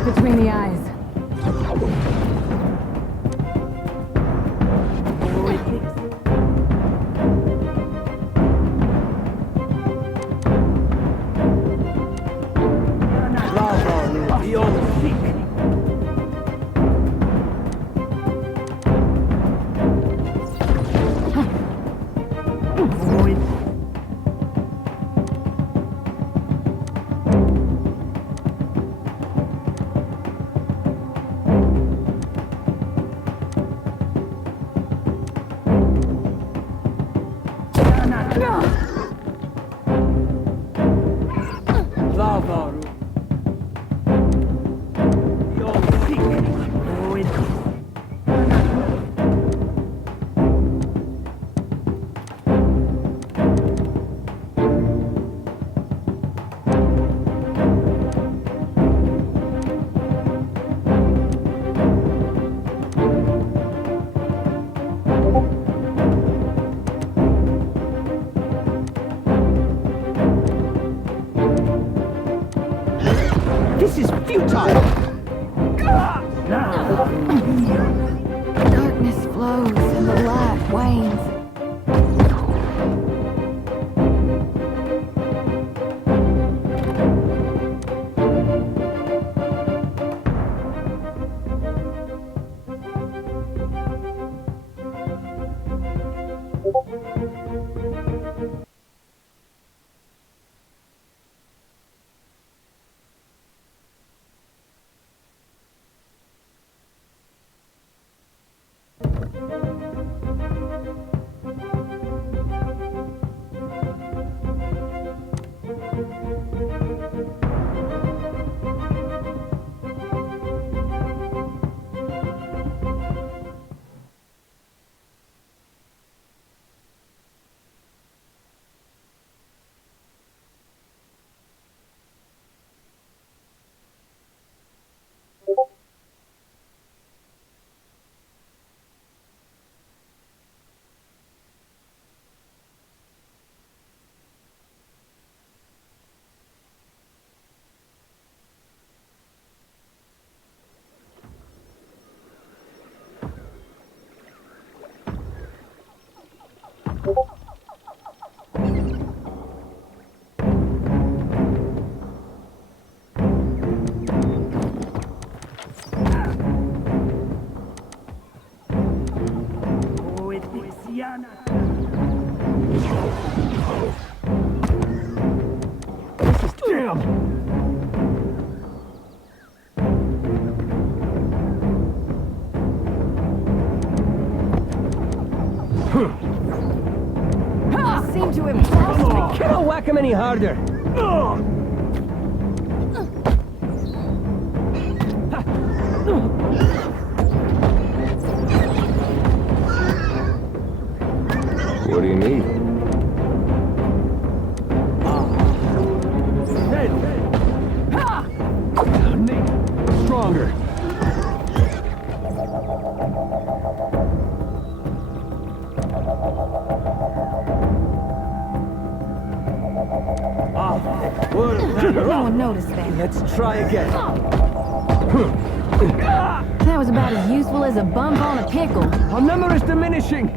Right between the eyes. This is futile! Darkness flows and the light wanes. Seem to impress me. Can't whack him any harder. What do you need? Stronger. No one noticed that. Let's try again. That was about as useful as a bump on a pickle. Our number is diminishing.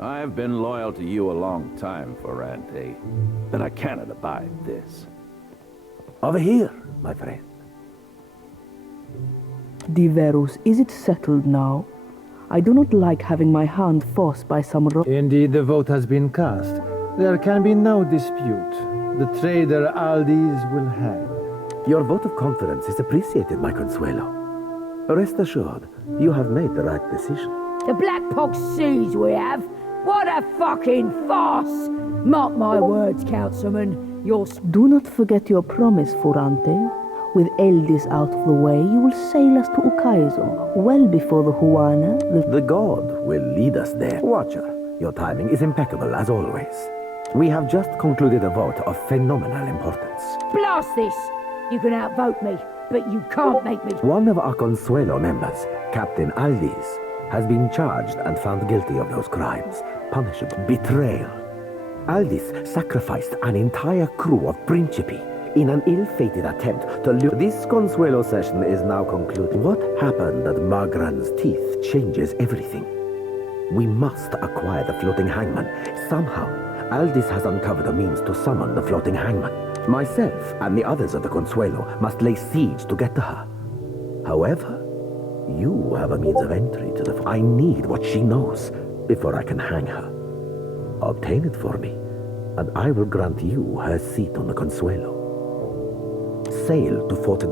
I've been loyal to you a long time, Ferrante, but I cannot abide this. Over here, my friend. Diverus, is it settled now? I do not like having my hand forced by some Indeed, the vote has been cast. There can be no dispute. The traitor Aldis will hang. Your vote of confidence is appreciated, my Consuelo. Rest assured, you have made the right decision. The Black Pox sees we have. What a fucking farce! Mark my words, Councilman. Do not forget your promise, Ferrante. With Eldis out of the way, you will sail us to Ukaizo, well before the Huana. The god will lead us there. Watcher, your timing is impeccable as always. We have just concluded a vote of phenomenal importance. Blast this! You can outvote me, but you can't make me. One of our Consuelo members, Captain Aldis, has been charged and found guilty of those crimes. Punishable betrayal. Aldis sacrificed an entire crew of Principi in an ill-fated attempt to lure. This Consuelo session is now concluded. What happened at Magran's teeth changes everything. We must acquire the floating hangman. Somehow, Aldis has uncovered a means to summon the floating hangman. Myself and the others of the Consuelo must lay siege to get to her. However, you have a means of entry to the... I need what she knows before I can hang her. Obtain it for me, and I will grant you her seat on the Consuelo. Sail to Fort...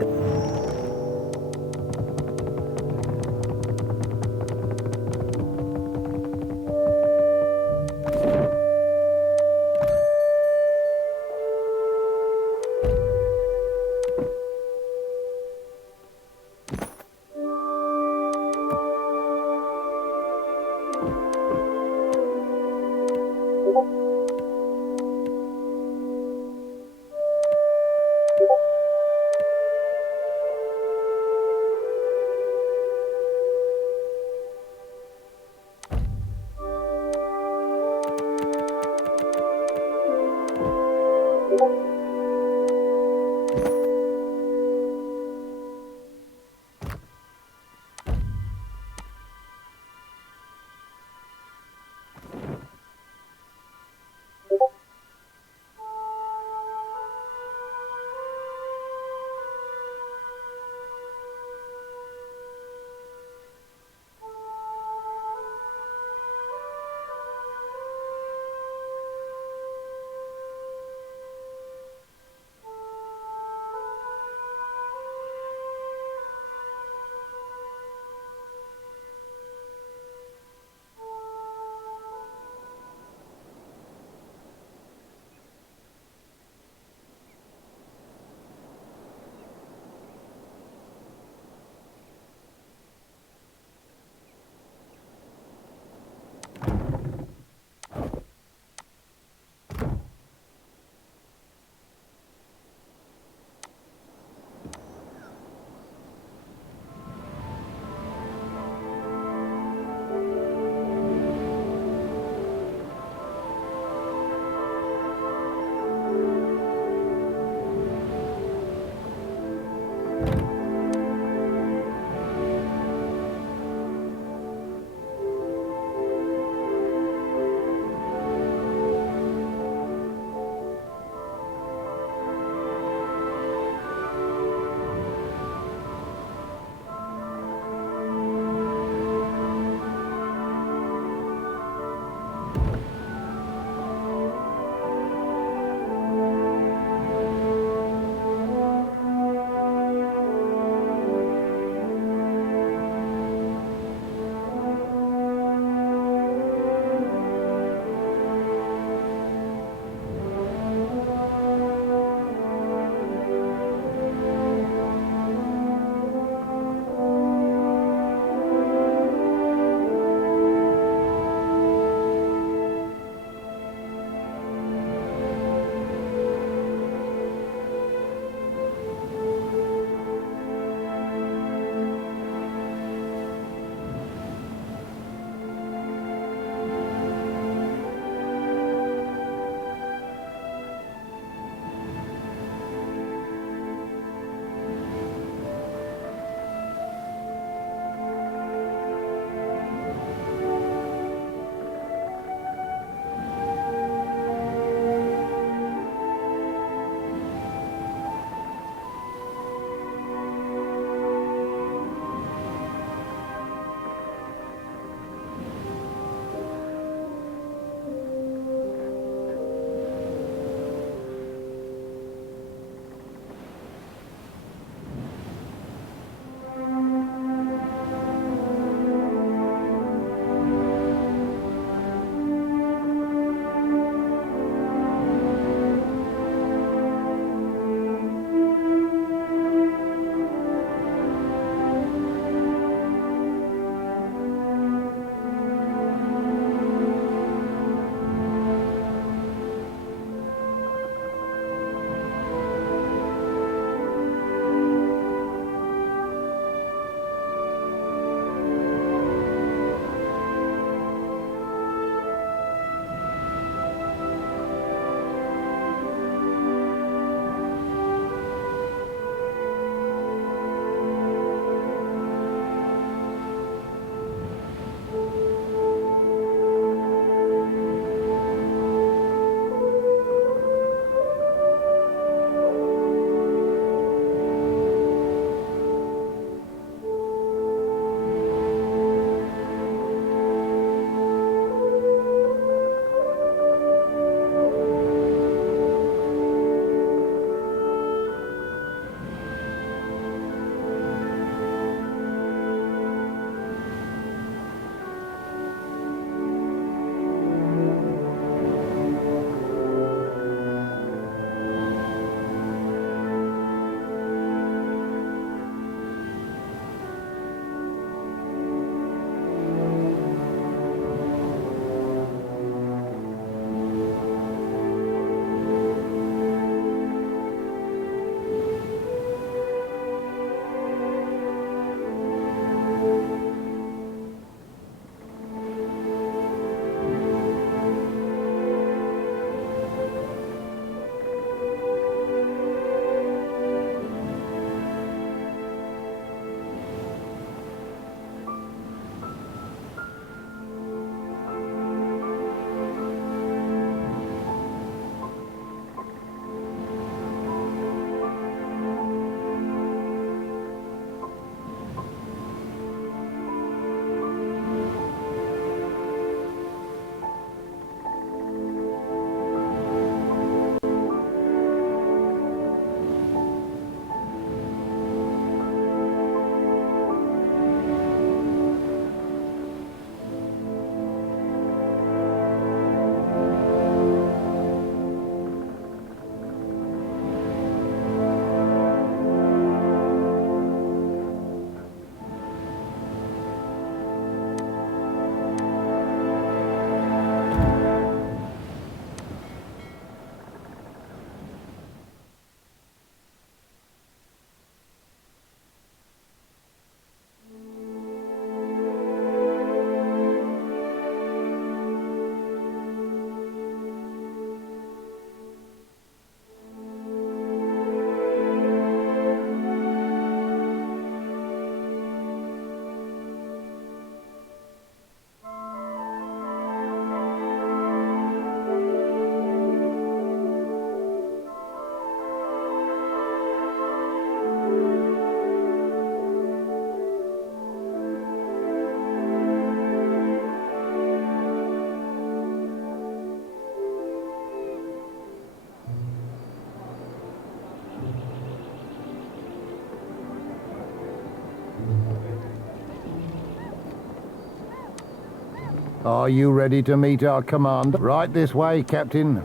Are you ready to meet our commander? Right this way, Captain.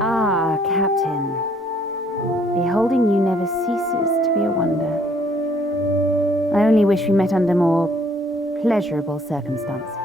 Ah, Captain. Beholding you never ceases to be a wonder. I only wish we met under more pleasurable circumstances.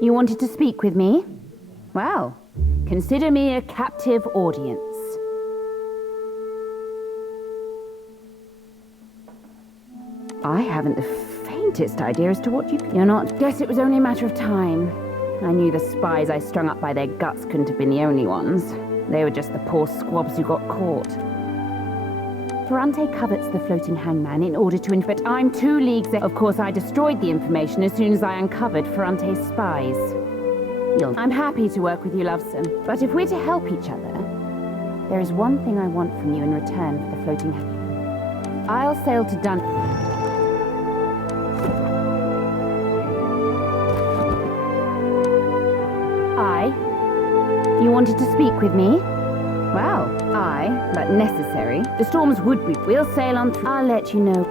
You wanted to speak with me? Well, consider me a captive audience. I haven't the faintest idea as to what You're not... Guess it was only a matter of time. I knew the spies I strung up by their guts couldn't have been the only ones. They were just the poor squabs who got caught. Ferrante covets the floating hangman in order to... But I'm 2 leagues... Of course, I destroyed the information as soon as I uncovered Ferrante's spies. I'm happy to work with you, Lovesome. But if we're to help each other, there is one thing I want from you in return for the floating hangman. I'll sail to Dun... You wanted to speak with me? Well, but necessary. The storms would be. We'll sail on through. I'll let you know.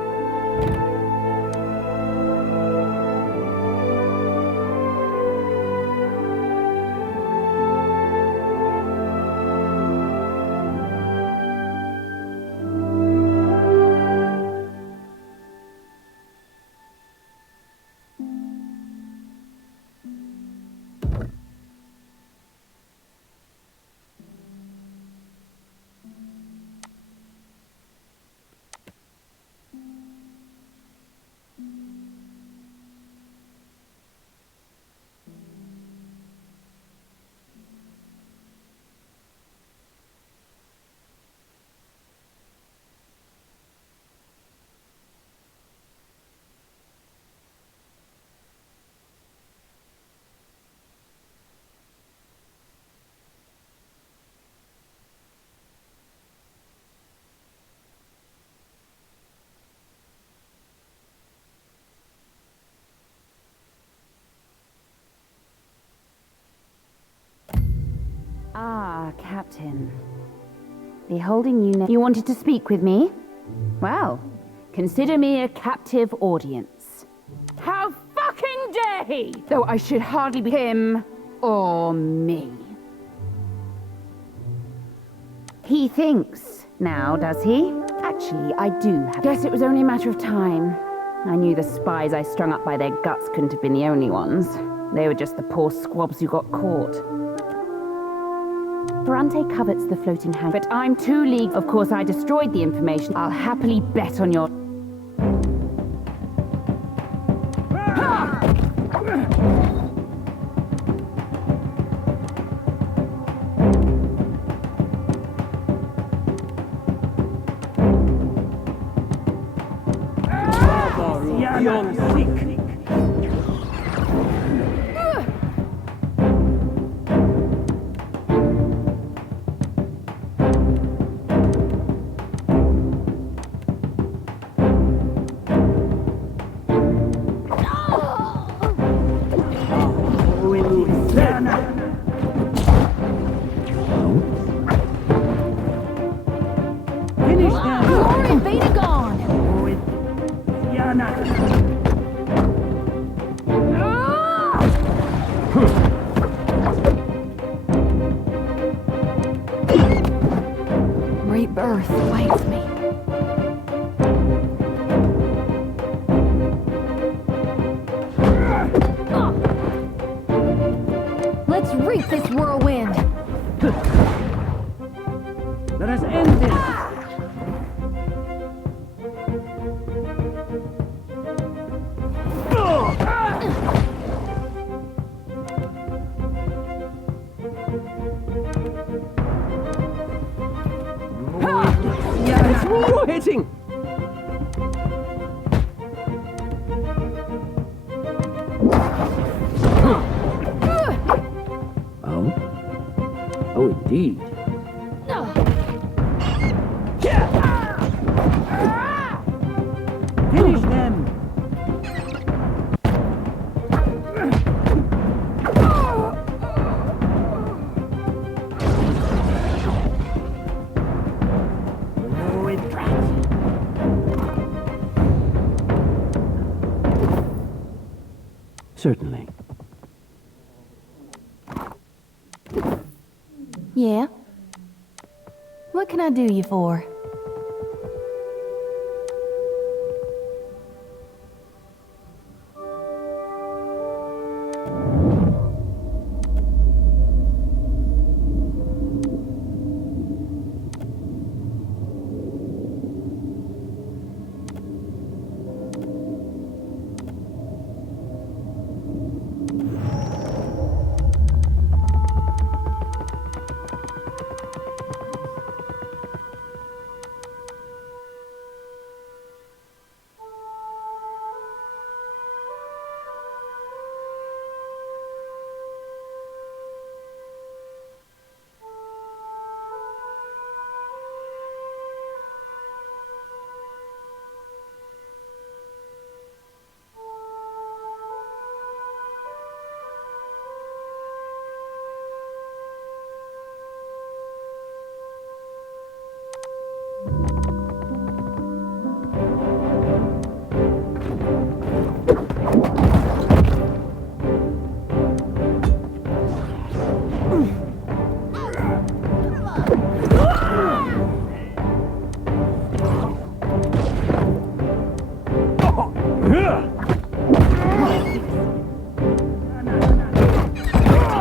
Ah, Captain. Beholding you You wanted to speak with me? Well, consider me a captive audience. How fucking dare he! Though I should hardly be him or me. He thinks now, does he? Actually, I do have... Guess it was only a matter of time. I knew the spies I strung up by their guts couldn't have been the only ones. They were just the poor squabs who got caught. Ferrante covets the floating hang, but I'm too leagued. Of course, I destroyed the information. I'll happily bet on your... Rebirth awaits me. Let's reap this whirlwind. Let us end this. You're hitting! Oh, indeed. Finish them! Certainly. Yeah? What can I do you for?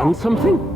Found something?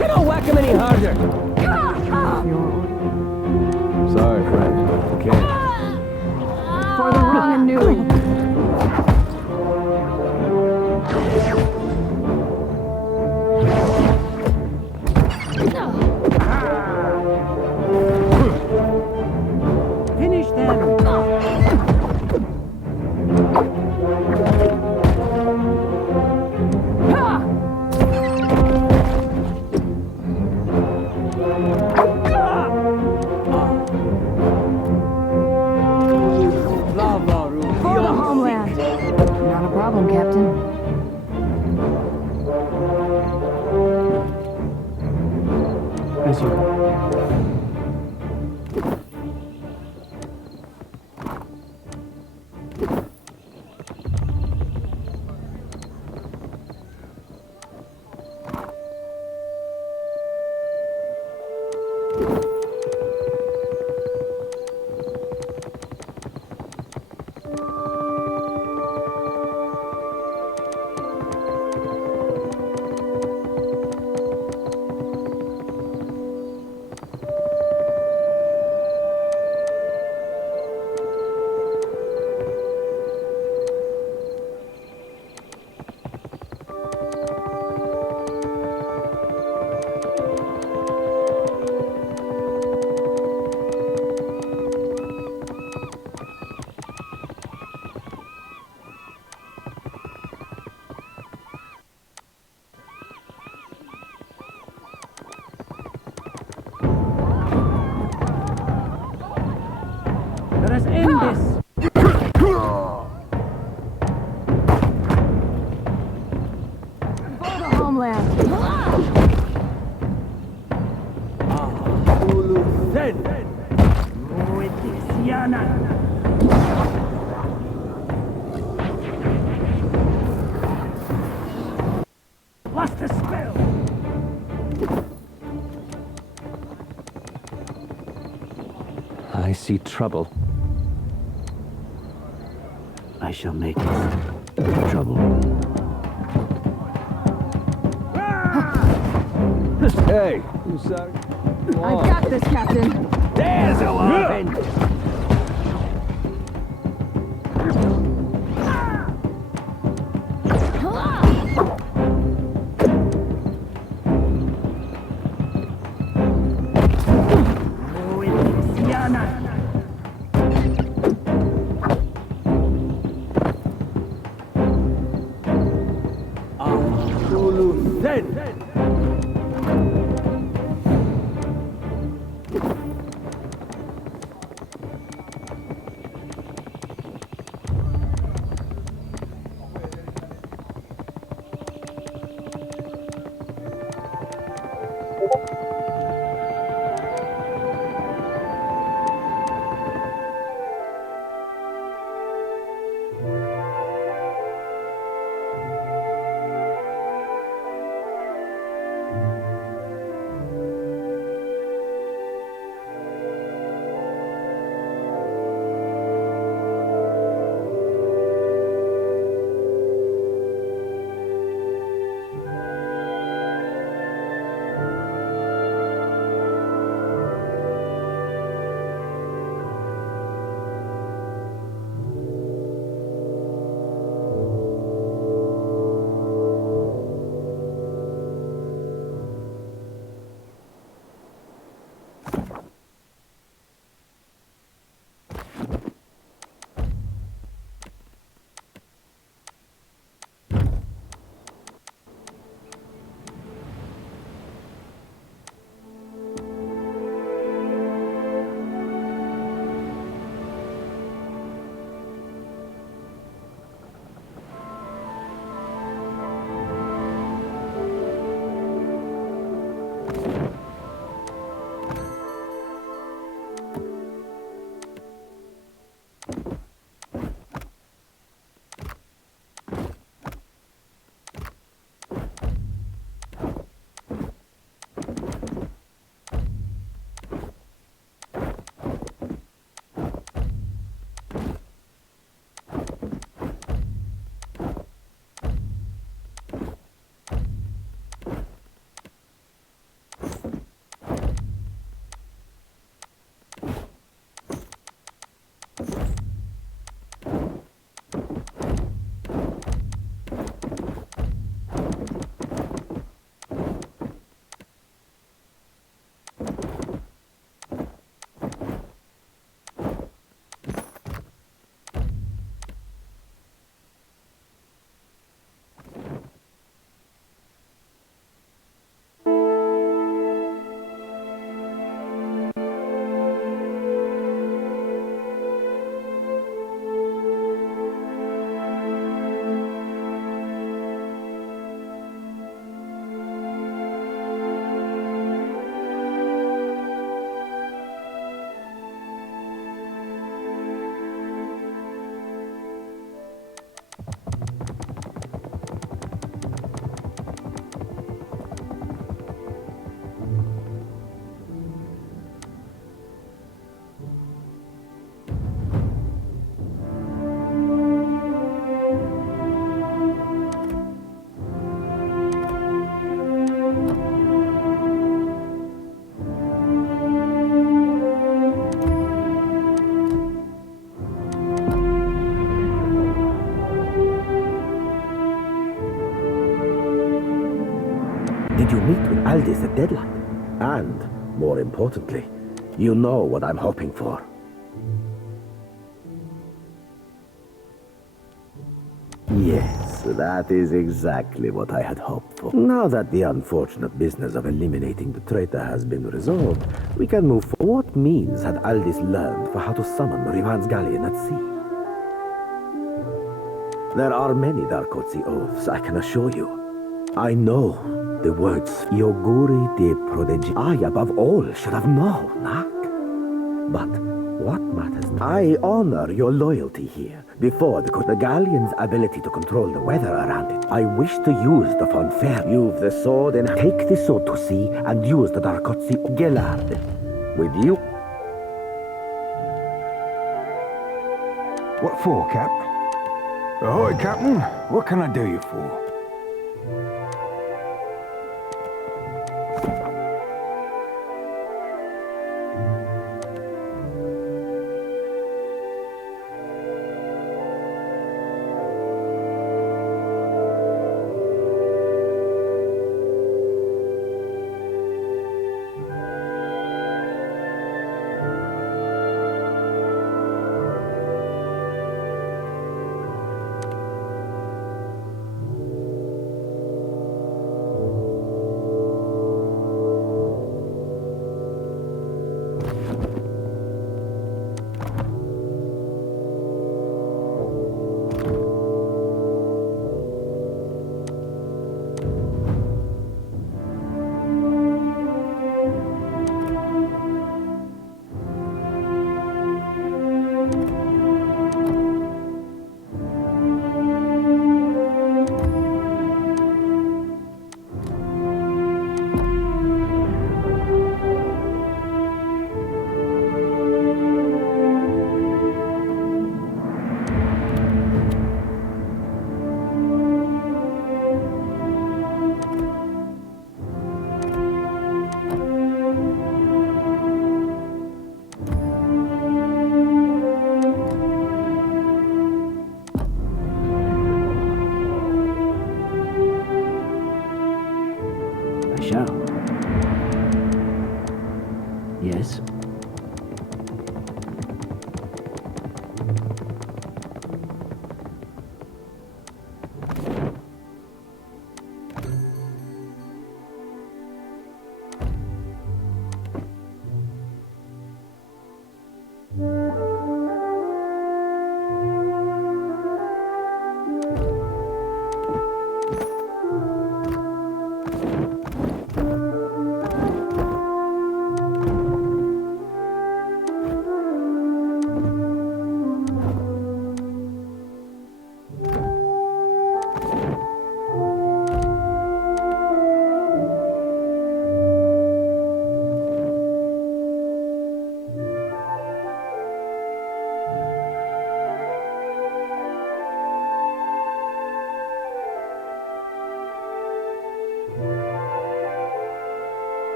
cannot whack him any harder! Sorry, friend. Okay. For the wrong and new. Finish them! For the homeland. Not a problem, Captain. As you... Let us end this! For the homeland. What's the spell? I see trouble. I shall make it. Trouble. Hey, you sorry? I've got this, Captain. There's a weapon! between Aldis and Deadlight. And, more importantly, you know what I'm hoping for. Yes, that is exactly what I had hoped for. Now that the unfortunate business of eliminating the traitor has been resolved, we can move forward. What means had Aldis learned for how to summon Rivan's galleon at sea? There are many Darkotsi oaths, I can assure you. I know the words Yoguri de Prodigy. I, above all, should have known, Nak. But what matters now? I honor your loyalty here. Before the galleon's ability to control the weather around it, I wish to use the fun fair. Use the sword and take the sword to sea and use the Darkotsi Gelard. With you. What for, Cap? Ahoy, Captain. What can I do you for? Yes?